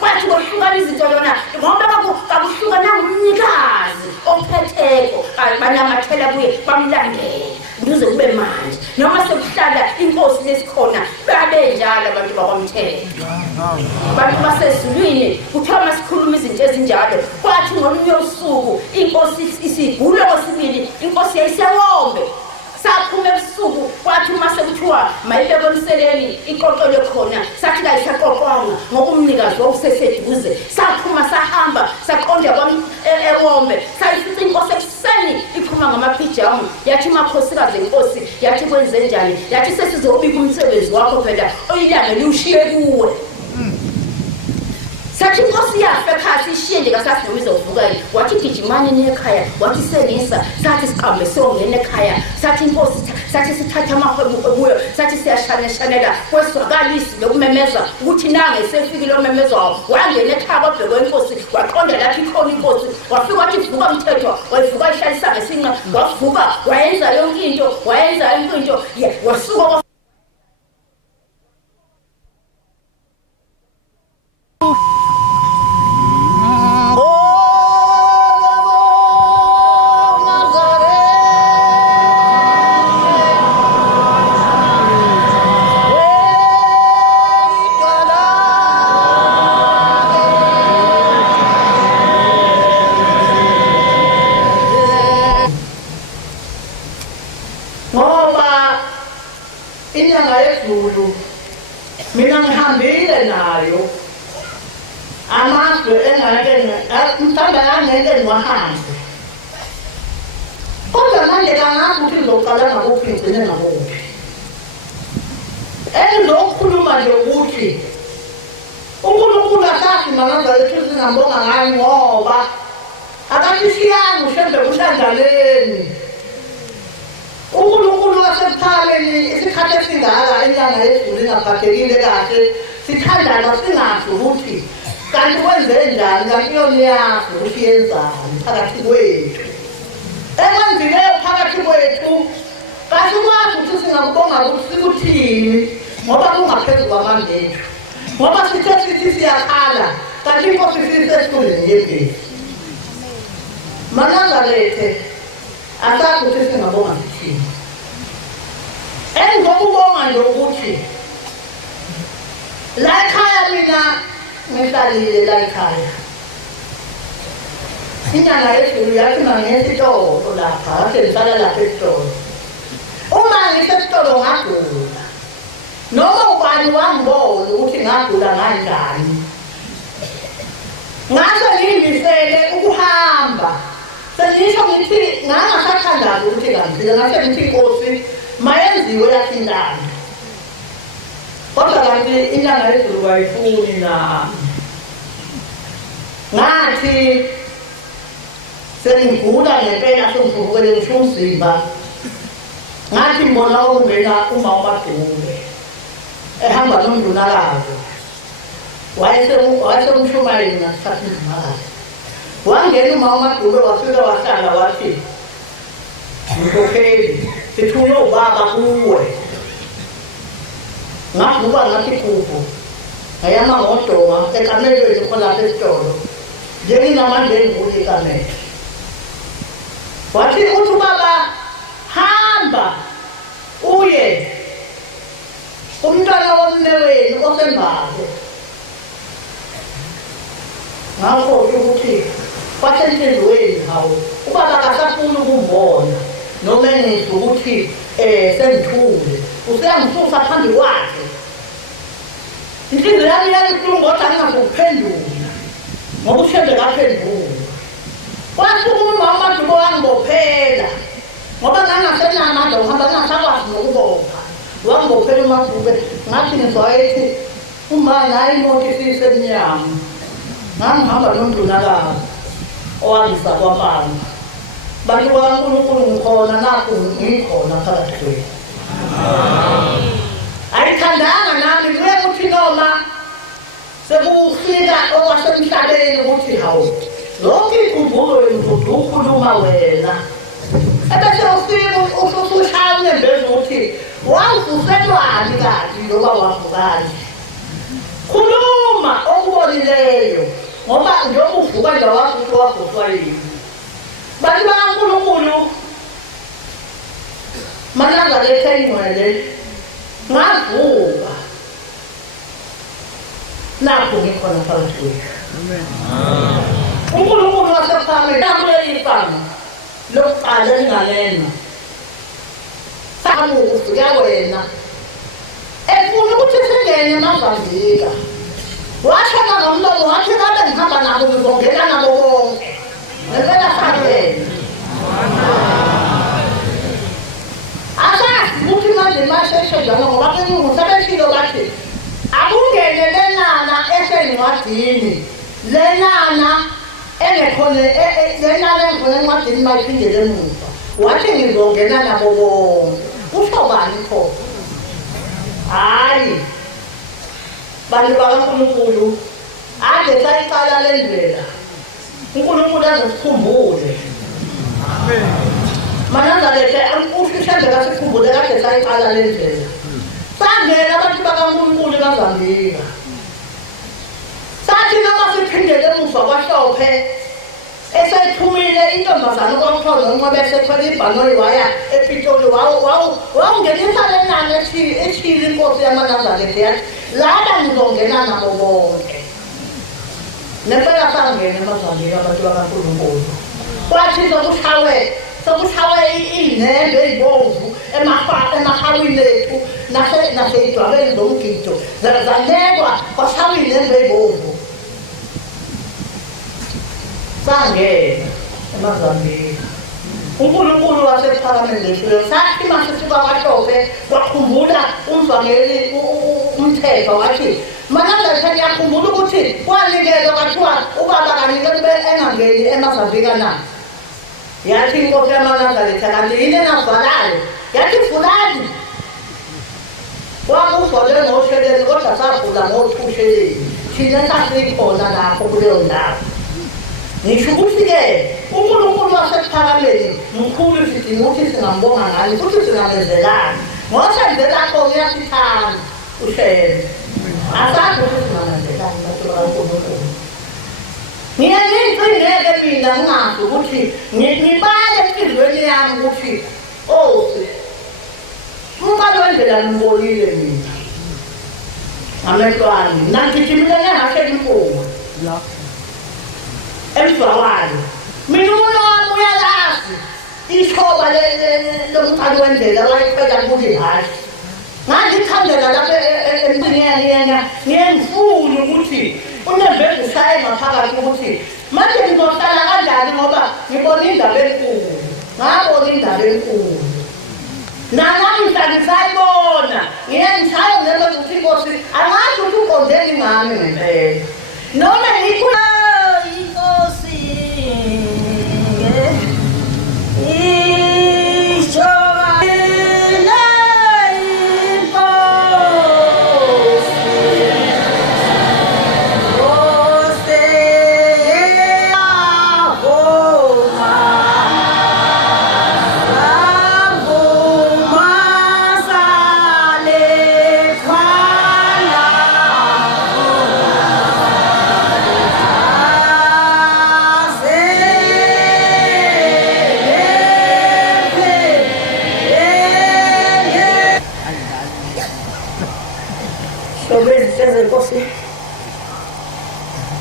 kwathi kohluka izinto lona ngoba kakuhlukana ngumnikazi ophetheko banamathela kuye bamlandela nduze kube manje noma sekuhlala inkosi lesikhona babe njalo abantu bakwamthetho abantu basezulwini kuthiwa masikhuluma izinto ezinjalo kwathi ngolunye usuku inkosi isigula kwesibili inkosi yayisewombe saphuma ebusuku kwathi uma sekuthiwa mayibekwe emseleni iqoqelwe khona sathi kayisaqoqwanga ngokumnikazi wawuseseduze saphuma sahamba saqonda ewombe sayifica inkosi ekuseni iphuma ngamapijamu yathi makhosikazi enkosi yathi kwenze njani yathi sesizobika umsebenzi wakho phela oyilanga liwushiye kuwe sathi inkosi yafe ekhaya sishiye nje kasasi noma izovuka wathi gijimani niye ekhaya wathi senisa sathi siqambe siyongena ekhaya sathi inkosi sathi sithatha amahwebu ebuyo sathi siyashaneshanela kweswakalisi lokumemeza ukuthi nange sefikile omemezwayo wangena ekhaya kwabhekwe inkosi waqonda lapha ikhona inkosi wafika wathi vuka umthetho wayivuka ihlalisa ngesinqa wavuka wayenza yonke into wasuka inyanga yedlulu mina ngihambile nayo amazwe mhlawumbe angeke ngiwahambe kodwa manje kangazi ukuthi ngizoqala ngakuphi ngigcine ngakuphi engizokhuluma nje ukuthi uNkulunkulu akathi mangaza lethu singambonga ngani ngoba akasishiyanga ushembe kuhlanjaleni uNkulunkulu wasephaleni isikhathi esingaka inyanga yedlule ingaphathekile kahle sithandana singazi ukuthi kanti kwenze njani kanti yona iyazi ukuthi yenzani phakathi kwethu ekwenzileyo phakathi kwethu kasikwazi ukuthi singakubonga ukuthi sikuthini ngoba kungaphezulu kwamandla ethu ngoba sithe sithi siyakhala kanti inkosi sisesifundeni yebhesi Manazarethe asazi ukuthi singabonga sithini engizokubonga nje ukuthi la ekhaya mina ngihlalile la ekhaya inyanga yezulu yathi mangesitolo lapha kade ngihlala lapha esitolo uma ngisesitolo ngagula noma ubani wangibona ukuthi ngagula kanjani ngase ngimisele ukuhamba sengisho ngithi ngangasathandazi ukuthi kanti ngase ngithi Nkosi mayenziwe yathi indaba kodwa kanti inyanga yezulu kayifuni nami ngathi sengigula ngempela sengivukele ngisho umzimba ngathi ngibona ungena uma uMaDube ehamba noNdunakazi wayesumshumayeli ngasikhathi ngimakazi wangena uma uMaDube wafika wahlala wathi Mkhokheli sithunywe ubaba kuwe ngavuka ngathi kubo ngayama ngodonga ekamelweni khona lapha esitolo njenginamandla engikulo ekamela wathi uthi ubaba hamba uye umntwana womnewenu osembaze ngakho ukuthi kwasenhlizweni hawu ubaba akasafuni ukumbona noma engizwe ukuthi sengithule useyangisusa phambi kwakhe inhliziyo yami yayibuhlungu kodwa ngingazokuphendula ngoba ushende kaphendula kwasuka uMaDube wangibophela ngoba ngangasenamandla uhamba ngingasakwazi nokubopha wangibophela uMaDube ngathi ngizwayethi uma nayi imoto isisemnyama ngangihamba noNdunakazi owangisa kwaPamba bantu bakaNkulunkulu ngikhona nakho ngikhona phakathi kwenu ayithandanga nami kuye kuthi noma sekufika okwasemhlabeni ukuthi hawu lonke ikhumbulo ukhuluma wena ebese ufika usushaya uNembezi ukuthi wawuvuselwani kanti noma wavukani khuluma okubonileyo ngoba njengoba uvuka nje wakho ukuthi wavuswa yini bantu bakaNkulunkulu maNazaretha ingcwele ngavuka nakho ngikhona phakathi kwenu uNkulunkulu wasephameni nakuleli fana lokuqala elingalena samu ufika wena efuna ukuthi singene eMozambika washona ngomlomo wathi ngabe ngihamba nabo ngizongena nabo bonke ngempela sakena asazi ukuthi manje masheshe njalo ngoba kengu sebeshilo bathi akungene lenana esencwadini lenana engekhona lenana engkhona encwadini mayiphindele emuva wathi ngizongena nabo bonke usho bani pho hayi bantu bakaNkulunkulu ade sayiqala lendlela uNkulunkulu azosikhumbule amen maNazaretha ufishande kasikhumbule kade sayiqala lendlela sangena abantu bakaNkulunkulu kaZambika sathi noma siphindele emuva kwahlophe esayithumile intombazana kwakuthiwa noNcwebe esethola ibhanoyi waya ePitoli wawungenisa lenani ethile inkosi yamaNazaretha yathi laba ngizongena nabo bonke nempela sangena eMozambika abantu bakaNkulunkulu kwathi sokushawe iy'nembe ey'bomvu emahawini ethu nasey'dwabeni zomgido zanekwa kwashawe iy'nembe ey'bomvu sangena eMozambika uNkulunkulu wasephakameni lefilo sathi masifika kwahlophe kwakhumbula umvangeli umthetho wathi maNazaretha ngiyakhumbula ukuthi kwanikezwa kwathiwa ubaba kanikeze engangeni eMozambika na yathi inkosi yamaNazaretha kanti yini enavalayo yathi fulani wakuvole ngosheleni kodwa savula ngothusheleni thina sasikhona lapho kuleyo ndawo ngisho ukuthi-ke uNkulunkulu wasephakameni mkhulu sidinga ukuthi singambonga ngani futhi singamezelani ngosenzela khona uyasithanda ushele asazi ukuthi singamezelani bantu bakaNkulunkulu ngiye ngiyingcineke mina ngingazi ukuthi ngibale enhliziyweni yami ukuthi umbalo wendlela ngimbonile mina amehlwane nangigijimile ngehashe impunga emswawayo mina umuntu wami uyalazi ithoba lomqali wendlela wayiqeda kuthi hayi ngangithandela lapha emntwini ngiyengifuna ukuthi unembezi ushaye ngaphakathi ukuthi manje ngizohlala kanjani ngoba ngibona indaba enkulu ngabona indaba enkulu namhla ngisayibona ngiyengishaya njengoba ukuthi inkosi angazi ukuthi uqondeni ngami ngempela noma inkosi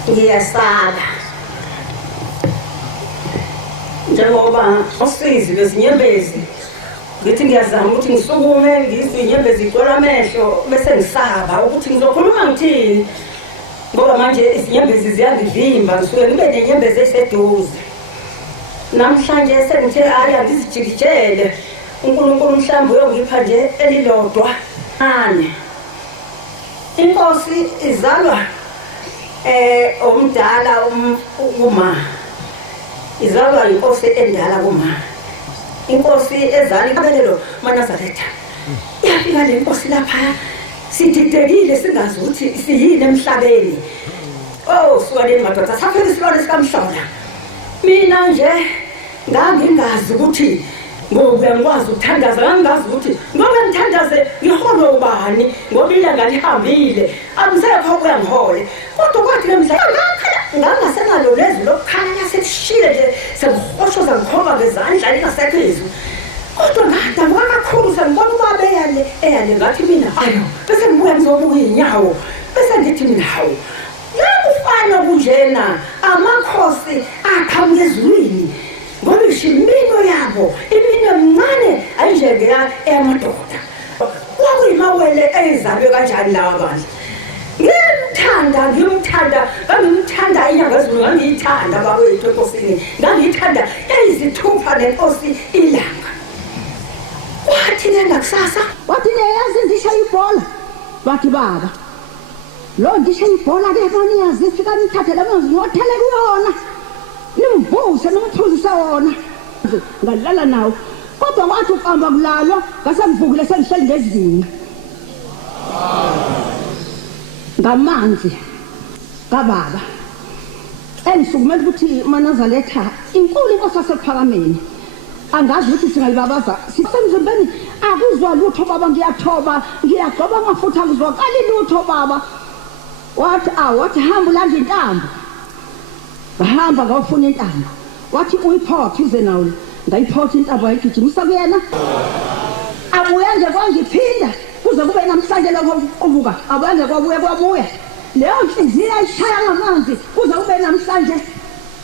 ngiyasala njengoba usizi bezinyembezi ngithi ngiyazama ukuthi ngisukume ngizwe inyembezi igcwala amehlo bese ngisaba ukuthi ngizokhuluma ngithini ngoba manje izinyembezi ziyangivimba ngisuke ngibe nenyembezi eseduze namhlanje sengithe hayi angizijikijele uNkulunkulu mhlawumbe uyongipha nje elilodwa inkosi izalwa omdala uma izalwa inkosi endala kuma inkosi ezala inkabelelo maNazaretha yafika le nkosi lapha sididekile singazi ukuthi siyini emhlabeni siwaleni madoda safika isilwane sikamhlola mina nje ngangingazi ukuthi ngoba ngikwazi ukuthandaza ngangazi ukuthi ngoba ngithandaze ngiholo ubani ngoba ilanga lihambile amsekho kuyangihole kodwa kwathi lemhla ngangasenalo lezi lokukhala selishile nje sengihoshoza ngikhoba ngezandla lingasekho izwi kodwa ngadabuka kakhulu sengibona ubaba eyale ngathi mina ayo bese ngibuya ngizobuka inyawo bese ngithi mina hawu yakufana kunjena amakhosi aqhamuka ezulwini ngoba ishimino yabo imino emncane ayinjengeya eyamadoda kwakuyimawele ezalwe kanjani lawa bandla ngimthanda inyanga ezulu ngangiyithanda bakwethu enkosini ngangiyithanda eyizithupha nenkosi ilanga wathi lena kusasa wathi neyazi ndisha ibhola wathi baba lo ndisha ibhola ke maniyazi fika nithathe lamanzi ngothele kuyona nimbuze nomphuzise wona ngalala nawo kodwa wathi uqamba kulalo ngasengivukile sengihleli ngezinga ngamanzi kababa engisukumela ukuthi maNazaretha inkulu inkosi yasephakameni angazi ukuthi singalibabaza sisemzimbeni akuzwa lutho baba ngiyathoba ngiyagcoba ngafutha kuzwakala lutho baba wathi hamba ulanda intambo bahamba ngawufuna intambo wathi uyiphothe uze nawo ngayiphotha intambo ayigijimisa kuyena abuya nje kwangiphinda kuze kube namhlanje lokho uvuka abuya kwabuya leyo nhliziyo ayishaya ngamanzi kuze kube namhlanje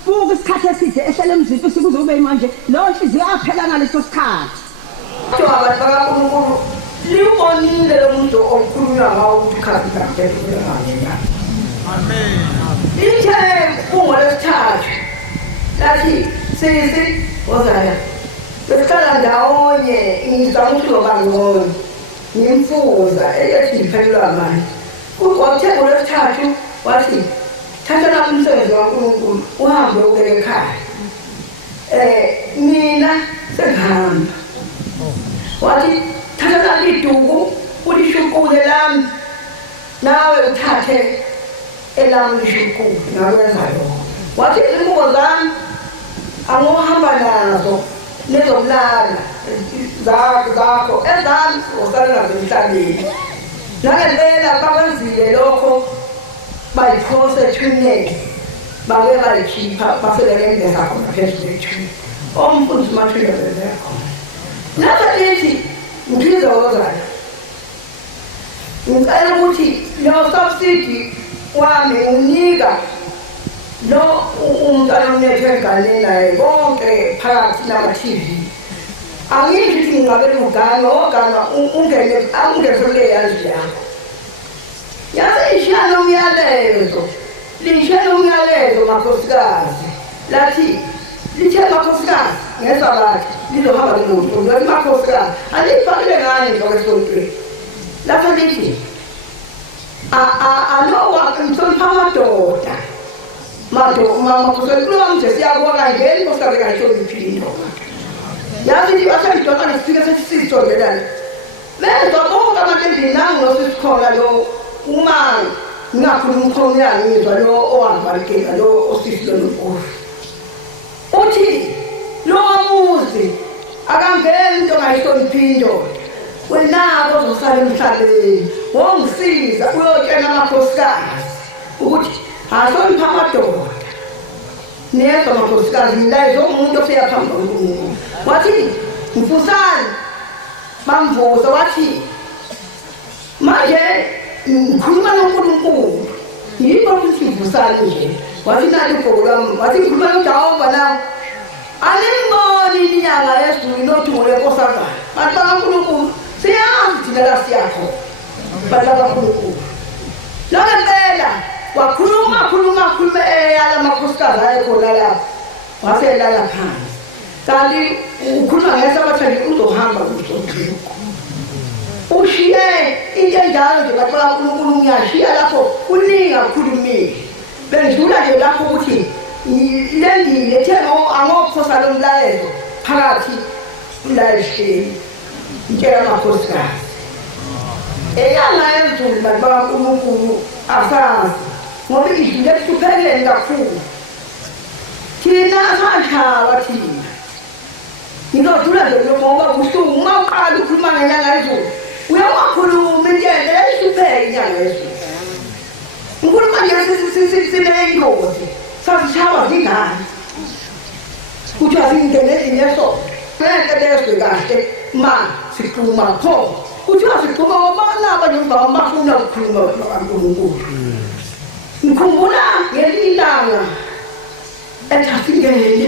buka isikhathi eside ehlele emzimba kuze kube manje leyo nhliziyo yaphela ngaleso sikhathi abantu bakaNkulunkulu libonile lo muntu okhulunywa ngawo ukuthi khathi kaphela manje amen ithe ungolesithathu lathi sisi ozala besihlala ndawonye ngizama ukuthi ngoba ngcono ngimfuza ethi ngiphelelwa amandla ukwathe ngolesithathu wathi thatha lapho umsebenzi kaNkulunkulu uhambe ubeke ekhaya mina sengihamba wathi thatha lapho iduku ulishukule lami nawe uthathe elami lishukule ngakwenza lokho wathi izingubo zami angohamba nazo nezokulala zakho ezami usale nazo emhlabeni nangempela bakwenzile lokho bayiphose ethuneni bake bayikhipha baselelengeza khona phezulu ethuneni omfundisi umathule bebele khona lapha lithi ngizozana ngicela ukuthi lo subsidy wami unika lo umntwana omnethe enganeni naye bonke phakathi nama-TV angisho ukuthi ngingabela ugana ogana ungezole yazi yakho yazi ishaya umyalezo makhosikazi lathi lithe makhosikazi ngezwa bathi lizohamba linomuntu lathi makhosikazi alifakile ngani ngokwesontweni lapho lithi alowa mhlonipha makhosikazi kulowa mje siyakuwa kangeni nkosikazi engayihloniphile indoda yazi nje asengidonsa ngesifike sesisizondelana bezwa bonke abantu endinangu nosisikhona lo uma ngingakhuluma umkhono yami ngizwa lo owavalekela lo osisi lo nompofu uthi lo muzi akangeni into ongayihloniphi indoda wenako ozosala emhlabeni wongisiza uyotshela amakhosikazi ukuthi ahlonipha amadoda nezwa amakhosikazi milayezo umuntu ofika phambi kwaNkulunkulu wathi mfusane bamvuza wathi manje ngikhuluma noNkulunkulu yikho ukuthi mvusane nje wathi nali ibhuku lwami wathi ngikhuluma noJehova nawe aningiboni inyanga yezulu inothungo lenkosazana bantu bakaNkulunkulu siyazi thina la siyakho bantu bakaNkulunkulu nongempela wakhuluma eyala amakhosikazi ayekhona lapho waselala phansi kanti ukhuluma ngesabathandi uzohamba kuzothiko ushiye into enjalo nje bantu bakaNkulunkulu ngiyashiya lapho kuningi akukhulumile bendlula nje lapho ukuthi lendile ethe angokuphosa lo mlayezo phakathi ulayishini intshela amakhosikazi eyanga yezulu bantu bakaNkulunkulu asazi ngoba idlule ebuhlupheleni kakhulu thina sashaba thina ngizodlula nje ngoba kubuhlungu uma uqala ukhuluma ngenyanga yezulu uyawakhuluma intshele esihlupheke inyanga yezulu ukhuluma nje sineyingozi sasishaba zingane kuthiwa zingene ezinye sonto ngeke bezwe kahle ma sikhuluma pho kuthiwa sikhuluma ngobana abanye bafuna ukukhuluma noNkulunkulu ngikhumbula ngelilanga ethasingene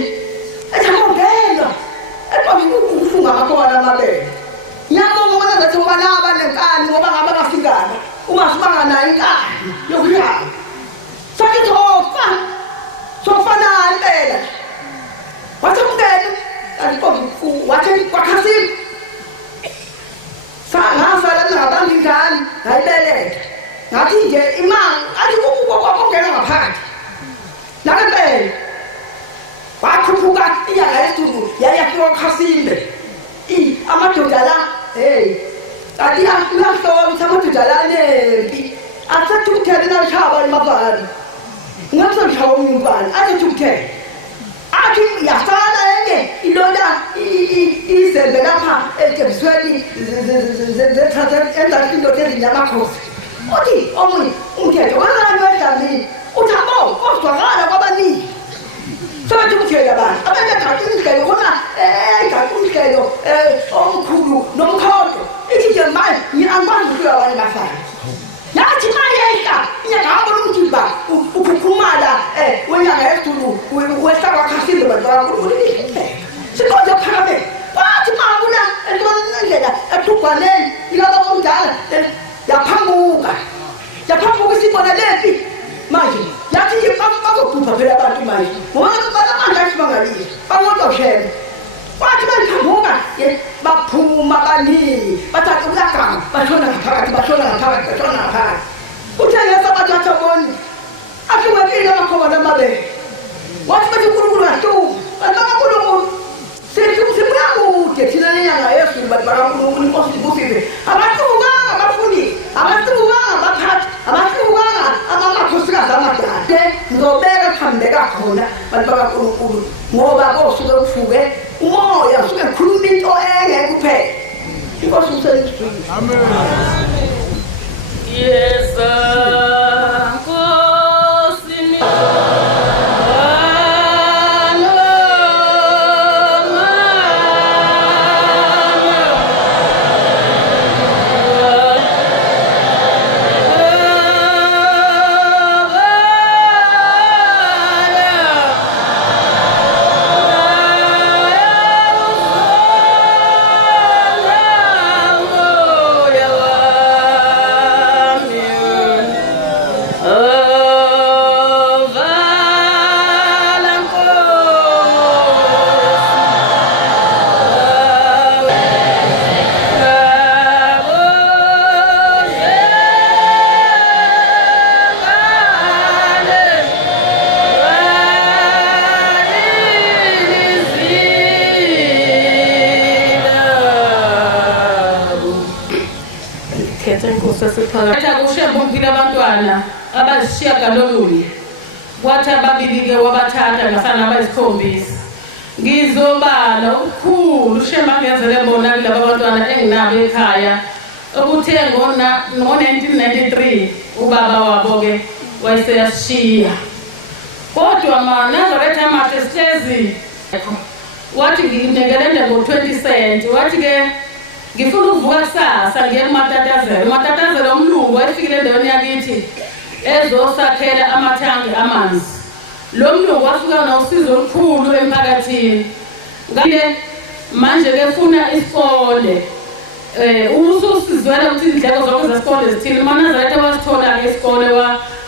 ethamongelwa ukufunga ngakhona amabele ngiyabonga ubona ngathi ubalaba nenkani ngoba ngabe basingana ungasibanga nayo inkani yokuhlala sathi sofana impela wathi umngene wathi kwakhasini sangasala nabantu ingane ngayibeletha ngathi nje imali athi kwakongena ngaphakathi nakempela wakhuphuka inyanga yezulu yayafika kwakhasinde amadoda la kanti uyahlola ukuthi amadoda la nempi athathukuthele nashaba emabhani ngiyasonshaba umntwana athathukuthele athi yasala enye ilona izembe lapha etebisweni enzathi indoda ezinyamakhosi uthi omunye umthetho wezani wedlamini uthi abo kodwakala kwabaningi sobathi umthetho abantu abantu egaqi umhlelo khona egaqi umhlelo omkhulu nomkhondo ithi nje manje angikwazi ukufika abanye bafana yathi mayeka inyangabona umjiba ukhukhumala wenyanga yezulu wehlaka kwakhasile bantu bakaNkulunkulu sikhonze phakameni wathi mabona entondlela ethugwaneni ilaba omdala yaphambuka sibona lempi manje yathi nje bazobhubha phela abantu manje ngoba banamandla asibangalile bangodoshela wathi baphambuka baphuma baningi bathatha ulagama bashona ngaphakathi uthengesa bathatha boni ahlukekile amakhona amabele wathi bathi uNkulunkulu ahluma bakaNkulunkulu sibuya kude thina nenyanga yezulu bantu bakaNkulunkulu inkosi ibusile abahlukanga abafundisi abahlukanga abaphathi abahlukanga amakhosikazi amadala ngizobeka phambeka khona bantu bakaNkulunkulu ngoba kosuke kufuke umoya usuke khuluma into engeke kuphela inkosi usenisizwe amen yes sasiphakathi akushemba umphile abantwana abasishiyagalolunye kwathi ababili-ke wabathatha ngasana abayisikhombisa ngizobala ukukhulu ushemba angenzele bona kulaba bantwana enginabo ekhaya okuthe ngo-1993 ubaba wabo-ke wayeseyasishiya kodwa maNazaretha amahle sihlezi wathi nginekelende ngo-20 cent wathi-ke ngifuna ukuvuka kusasa ngiye kumatatazelo umatatazelo umlungu wayefikile endaweni yakithi ezosakhela amathangi amanzi lo mlungu wafika nosizo olukhulu emphakathini ngale manje-ke funa isikole ususizwela ukuthi izindleko zonke zesikole zithile uMaNazaretha wasithola-ke isikole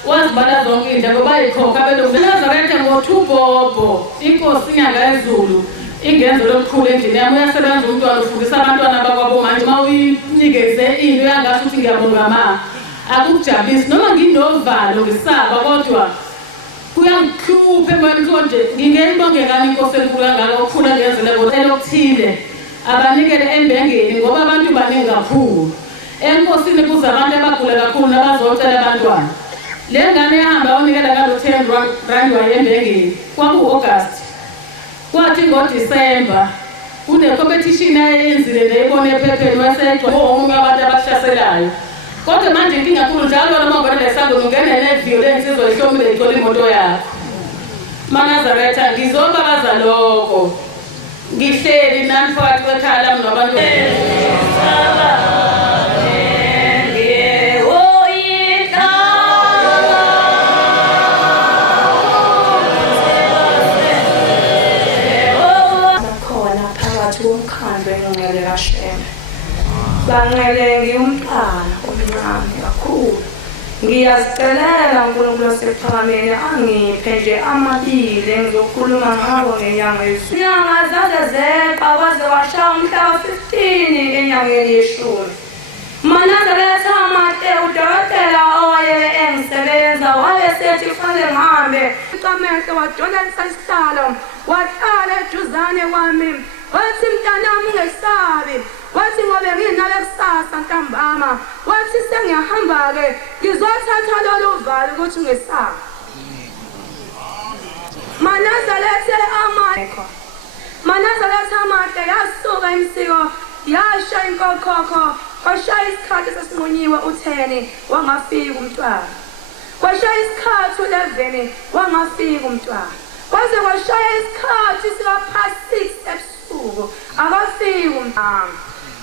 wazibala zonke iy'ndleko bayikhokha abelungu Nazaretha ngo-2 Bhobho inkosi inyanga yezulu ingenzo lokukhulu endlini yami uyasebenza umntwana ufundisa abantwana bakwabo manje uma uyinikeze into uyangasho ukuthi ngiyabonga ma akukujabulisi noma nginovalo ngisaba kodwa kuyangihlupha emoyeni konje ngingeyibonge ngani inkosi enkulu kangaka okukhulu angenzele kodwa okuthile abanikele embengeni ngoba abantu baningi kakhulu enkosini kuza abantu abagula kakhulu nabazocela abantwana le ngane ehamba onikela ngalo 10 rand wayembengeni kwaku-August kwathi ngoDisemba kune-competition ayenzile neyibona ephepheni wasecwa omunye abantu abashaselayo kodwa manje inkinga kakhulu njalo noma ubonela isangoma ungene ne-violence izoyihlomile ithole imoto yakho maNazaretha ngizobabaza lokho ngihleli nani phakathi kwekhaya lami nabantu Banqele ngiyumntwana omncane kakhulu ngiyazicelela uNkulunkulu osephakameni angiphe nje amabili engizokhuluma ngabo ngenyanga yezulu inyanga zaze zeqa kwaze washaya umhla wa-15 enyangeni yeshumi maNazaretha amahle udokotela owayebe engisebenza wayesethi kufanele ngihambe icamehlo wadonsa isihlalo wahlala eduzane kwami wathi mntanami ungesabi wathi ngobe nginale kusasa ntambama wathi sengiyahamba-ke ngizothatha lolu valo ukuthi ungesabi maNazaretha amahle yasuka imsiko yasha inkokhokho kwashaya isikhathi sesinqunyiwe u-10 wangafika umntwana kwashaya isikhathi u-11 wangafika umntwana kwaze kwashaya isikhathi sika-6 ebusuku akafiki umntwana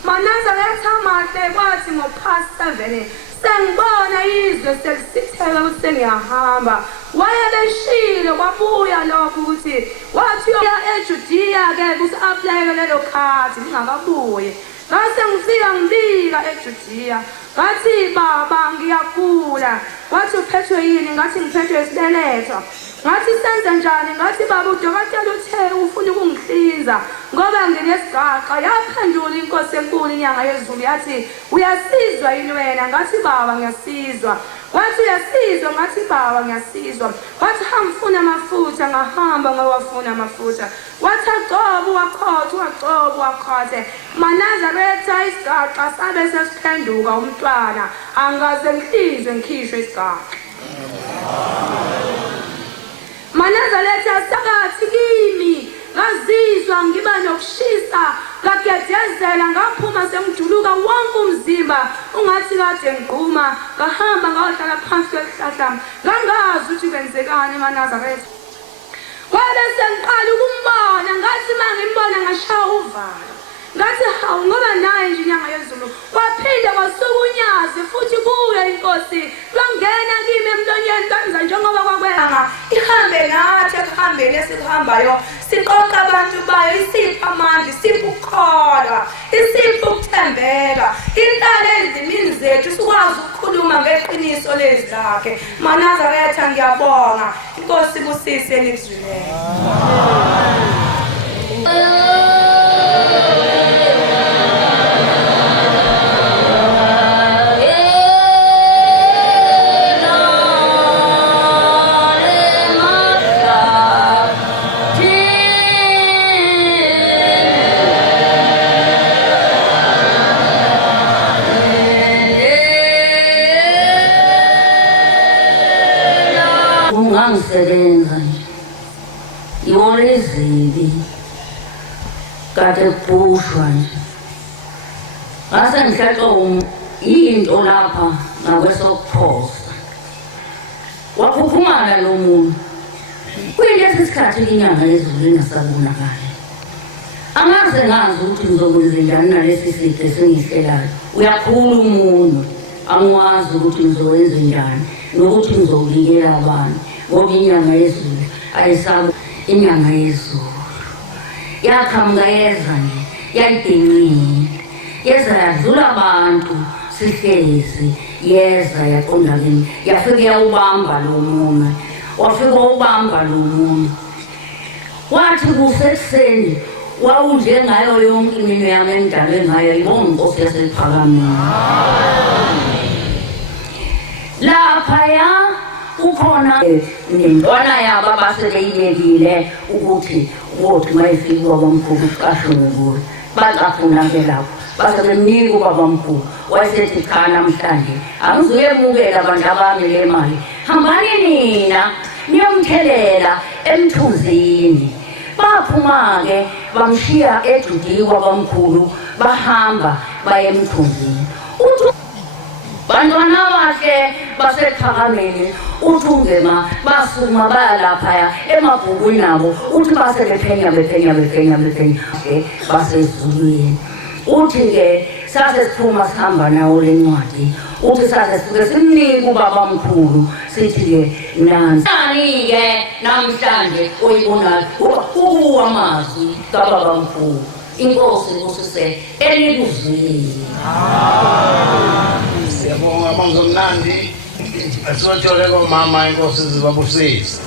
maNazaretha amahle kwathi ngo-7 sengibona izwe selisitheka ukuthi sengiyahamba wayebeshile kwabuya lokho ukuthi wathi uya eJudiya-ke kusi-aplayeke lelo khathi lingakabuye ngase ngifika ngibika eJudiya ngathi baba ngiyagula wathi uphethwe yini ngathi ngiphethwe isibeletho ngathi senze njani ngathi baba udokotela uthe ufuna ukungihlinza ngoba nginesigaqa yaphendula inkosi enkulu inyanga yezulu yathi uyasizwa yini wena ngathi baba ngiyasizwa wathi uyasizwa ngathi baba ngiyasizwa wathi hangifuna amafutha ngahamba ngawafuna amafutha wathi agcoba wakhotha agcoba wakhothe maNazaretha isigaqa sabe sesiphenduka umntwana angaze ngihlinzwe ngikhishwe isigaqa maNazaretha sakathi kimi ngazizwa ngiba nokushisa ngagedezela ngaphuma sengijuluka wonke umzimba ungathi kade ngigquma ngahamba ngayohlala phansi kwesihlahla ngangazi ukuthi kwenzekani maNazaretha wabe sengiqala ukumbona ngathi uma ngimbona ngashaya uvalo ngathi hawu ngoba naye nje inyanga yezulu kwaphinde kwasukunyaze futhi kuye inkosi lwangena kimi emlonyeni kwenza njengoba kwakwenga ihambe nathi ekuhambeni esikuhambayo siqoqa abantu bayo isipha amandla isipha ukukholwa isipha ukuthembeka inhlalo ezimini zethu sikwazi ukukhuluma ngeqiniso lezi lakhe maNazaretha ngiyabonga inkosi busise elikuzwileyo mangisebenza nje yona izibi kade kubushwa nje ngase ngihlaxo into lapha ngakwesokuphosa waphuphumala lo muntu kuyilesi sikhathi inyanga yezulu ingasabonakali angaze ngazi ukuthi ngizokwenza njani nalesi sithe sengihlelayo uyakhula umuntu angwazi ukuthi ngizokwenza njani nokuthi ngizowulikela abantu ngoba inyanga yezulu ayisabo inyanga yezulu yakhamka yeza nje yayidinqile yeza yadlula abantu sihlezi yeza yaqonda kimi yafika yawubamba lo muntu wafika ubamba lo muntu wathi kusekuseni wawudle ngayo yonke imino yami engidalwe ngayo yibonga inkosi yasePhakameni laphaya ukhona nentwana yabo abasebeyibekile ukuthi mayifika ubabamkhulu uqashwe kuyo bacafuna ke lapho basebemnika ubabamkhulu wayesethi cha namhlanje angizuyemukela abantu abami le mali hambani nina niyomthelela emthunzini baphuma-ke bamshiya eJudiya kwabamkhulu bahamba baye emthunzini bantwana bakhe basePhakameni uthi ungema basukuma baya laphaya emabhukwini abo uthi base bephenya basezulwini uthi-ke sase siphuma sihamba nawo le ncwadi uthi sase sike simnike ubabamkhulu sithi-ke nani-ke namhlanje oyibonayo kukuwa amazwi kababamkhulu inkosi kusise elikuzwile siyabonga bangomnandi asiwathole komama inkosi zibabusise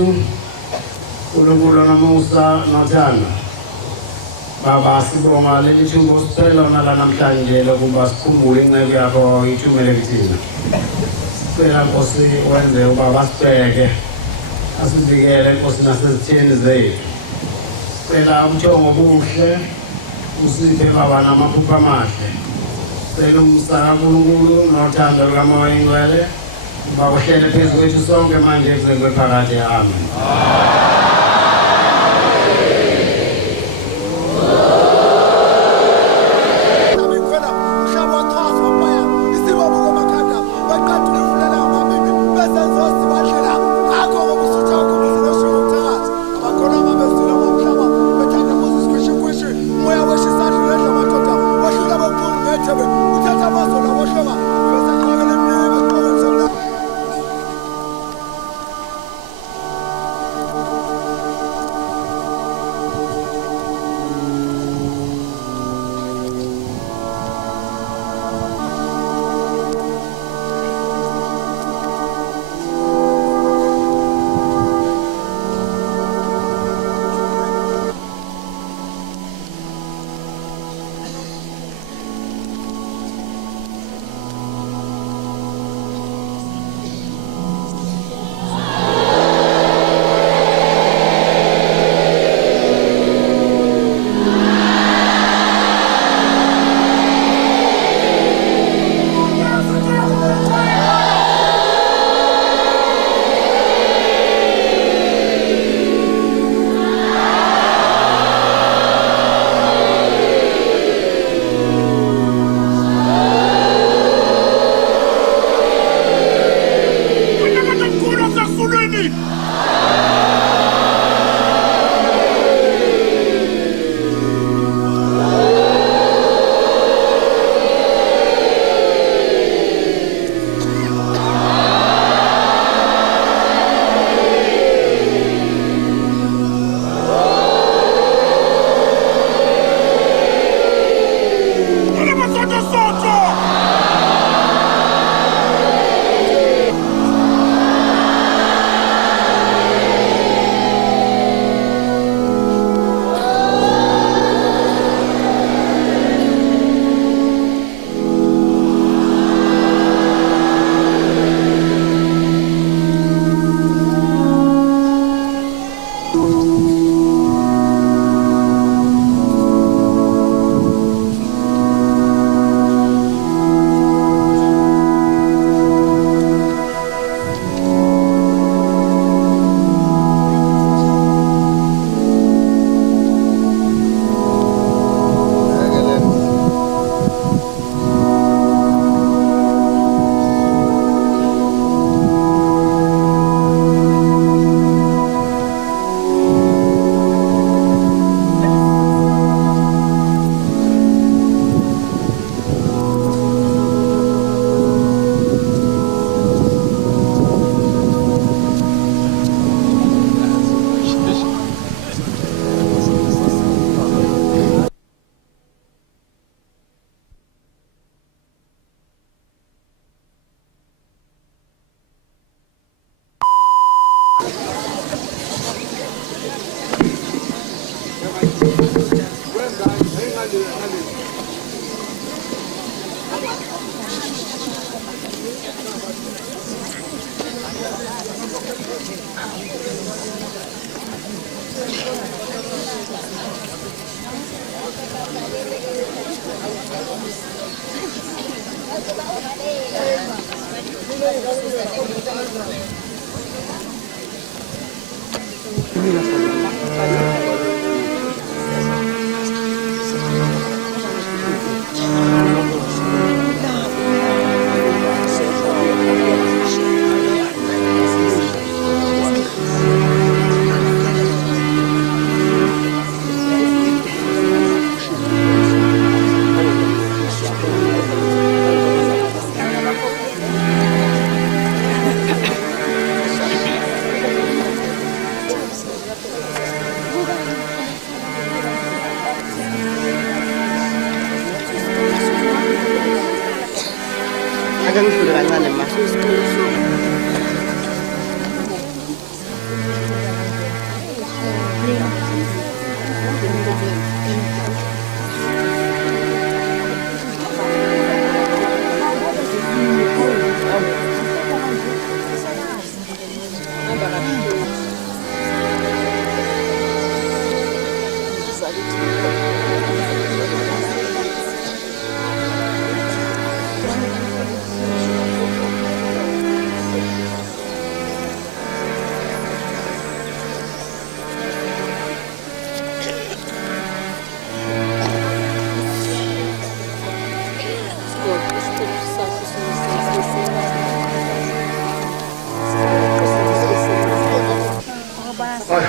bethu uNkulunkulu nomusa nothando. Baba sibonga leli thuba siphela nala namhlanje lokuba sikhumbule inceke yakho ithumele kuthina. Sicela Nkosi wenze ubaba sibheke asivikele Nkosi nasezitheni zethu. Sicela umthongo obuhle usiphe baba namaphupho amahle. Sicela umsaka uNkulunkulu nothando lukaMoya Oyingcwele uba uhlele phezu kwethu sonke manje kuze kube phakade. Amen.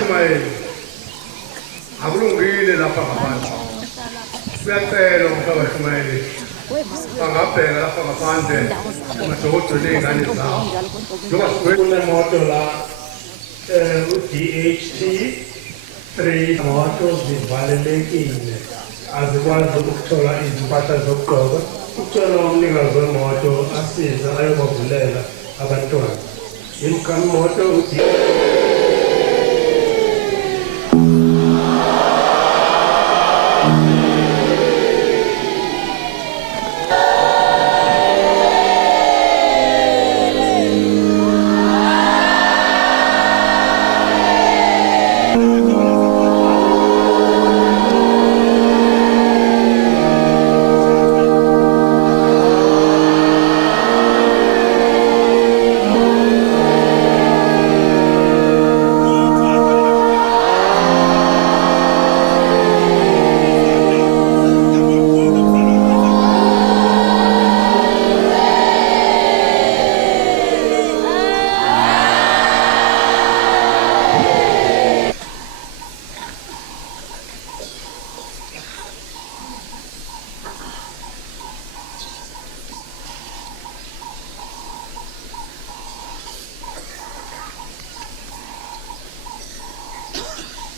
abashumayeli akulungile lapha ngaphandle siyacela ukuthi abashumayeli bangabheka lapha ngaphandle amadokotela ey'ngane zabo njengoba kunemoto la u-DHT 3 moto zivalelekile azikwazi ukuthola izimpahla zokugqoka ucela umnikazi wemoto asize ayobavulela abantwana imkhamoto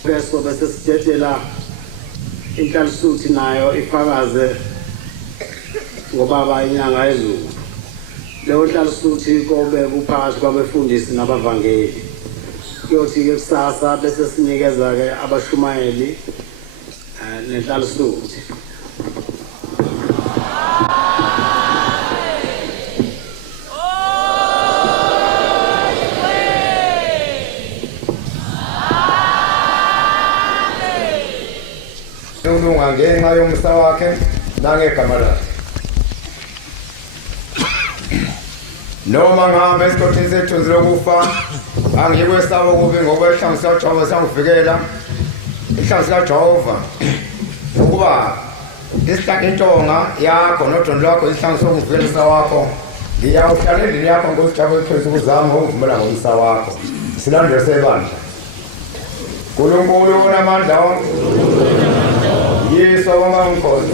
Beso bese sithetela inhlansuthi nayo ifakaze ngobaba inyanga ezulu leyo nhlansuthi kobe kuphakathi kwabefundisi nabavangeli kuyothi ke kusasa bese sinikeza ke abashumayeli nenhlansuthi Ngenxa yomsa wakhe nangegama lakhe noma ngihamba esikhathini sethu lokufa angikwesaba kubi ngoba ihlangothi kaJehova sangivikela ihlangothi kaJehova ukuba intonga yakho nodondo lwakho ihlangothi sokuvikelisa wakho ngiyawuhlala endlini yakho ngosijabo ephezulu uzama uvumela ngomsa wakho silandele sebandla uNkulunkulu unamandla wonke Yesu wamangkosi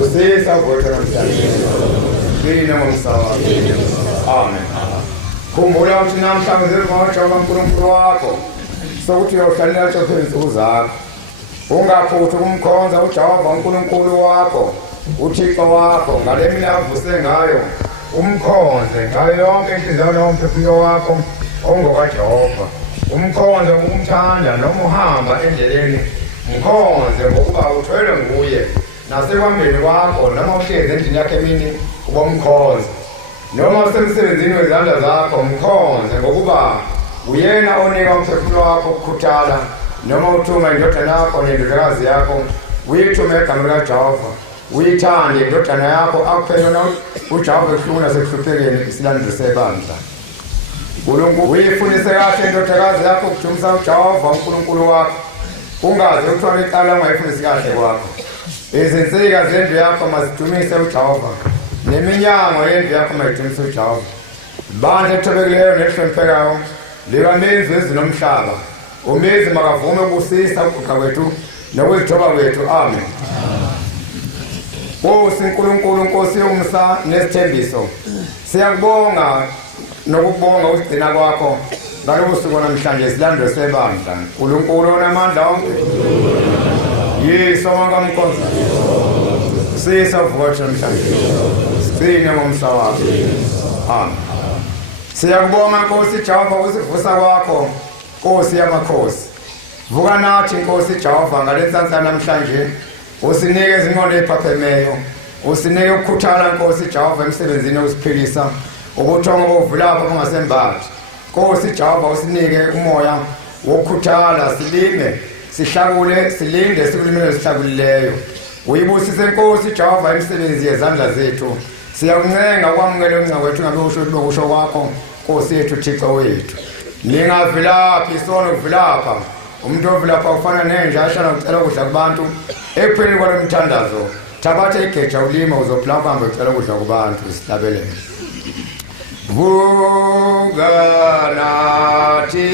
usisa vote namhlanje kini ngomsawa amen khumbula ukuthi namhlanje zivotha uNkulunkulu wakho sokuthi uyohlalela phezulu zakho ungaphuthi kumkhonza uJehova uNkulunkulu wakho uThixo wakho ngale mina avuse ngayo umkhonze ngayo yonke inhliziyo nomphefumulo wakho ongokaJehova umkhonze ngokumthanda noma uhamba endleleni mkhonze ngokuba uthwele nguye nasekwambeni kwakho noma uhlezi endlini yakhe emini uba mkhonze noma usemsebenzini wezandla zakho mkhonze ngokuba uyena onika umphefumulo wakho ukukhuthala noma uthuma indodana yakho nendodakazi yakho uyithume egama likaJehova uyithande indodana yakho akuphela uJehova ehlungula sekuhluphekeni isilandelo sebandla uNkulunkulu uyifundise kahle indodakazi yakho ukujumisa uJehova uNkulunkulu wakho ungaze uthwale icala ungayifundisi kahle kwakho izinsika zendlu yakho mazidumise uJehova neminyango yendlu yakho mayidumise uJehova bandla ethobekileyo nehloniphekayo likamenzi wezulu nomhlaba umenzi makavume ukusisa ukuguqa kwethu nokuzithoba kwethu amen uNkulunkulu Nkosi yomsa nesithembiso siyakubonga nokubonga ukugcina kwakho ngalobu suku namhlanje silandwe sebandla uNkulunkulu onamandla onke Yesu wangamkhonza sisa vuka namhlanje sine ngomsa wakho amen siyakubonga Nkosi Jehova ukusivusa kwakho Nkosi yamakhosi vuka nathi Nkosi Jehova ngalenhlanhla namhlanje usinikeze ingqondo ephaphemeyo usinike ukukhuthala Nkosi Jehova emsebenzini wokusiphilisa ubuthongo bovulapha bungasembathi Nkosi Jehova usinike umoya wokukhuthala silime sihlakule silinde sikulimele sihlakulileyo uyibusise Nkosi Jehova imisebenzi yezandla zethu siyakuncenga ukwamukela uncengo wethu ngabe usho lokusho kwakho Nkosi yethu Thixo wethu lingavilaphi sona uvilapha umuntu ovilapha ufana nenja ashana ucela ukudla kubantu ekupheleni kwalo mthandazo thabatha igeja ulima uzophila uhambe ucela ukudla kubantu sihlabelele vuka nathi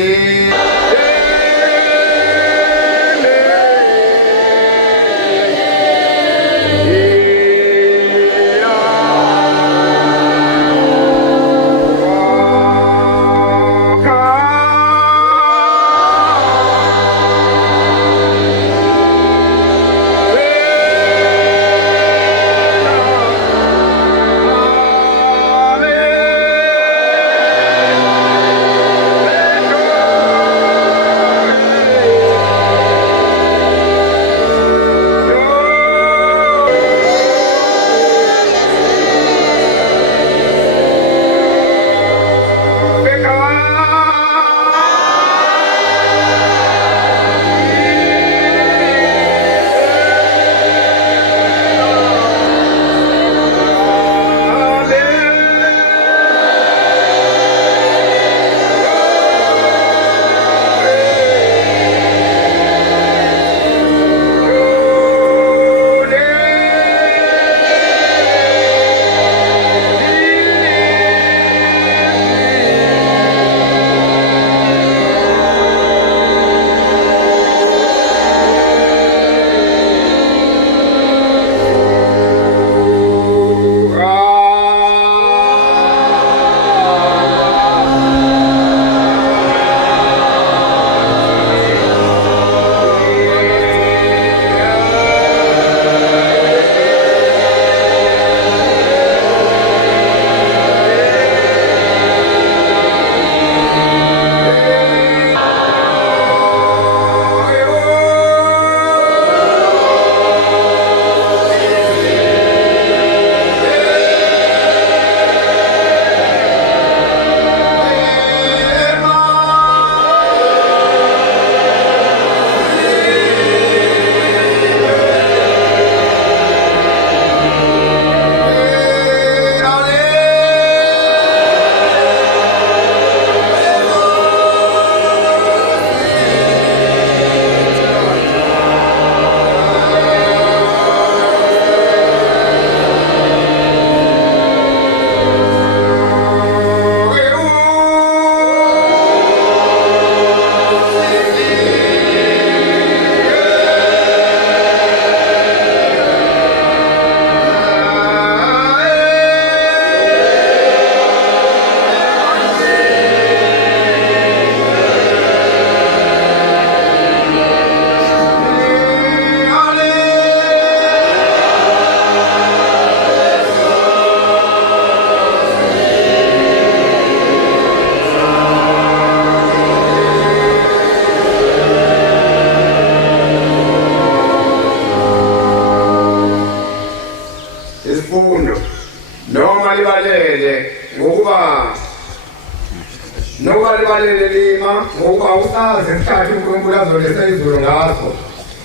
awusazi isikhathi uNkulunkulu azolesa izulu ngaso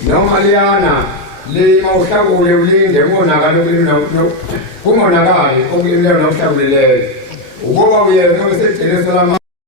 noma liyana lima uhlakule ulinde kungonakali okulimeleyo nokuhlakulileyo ukuba uyena obesediliso lama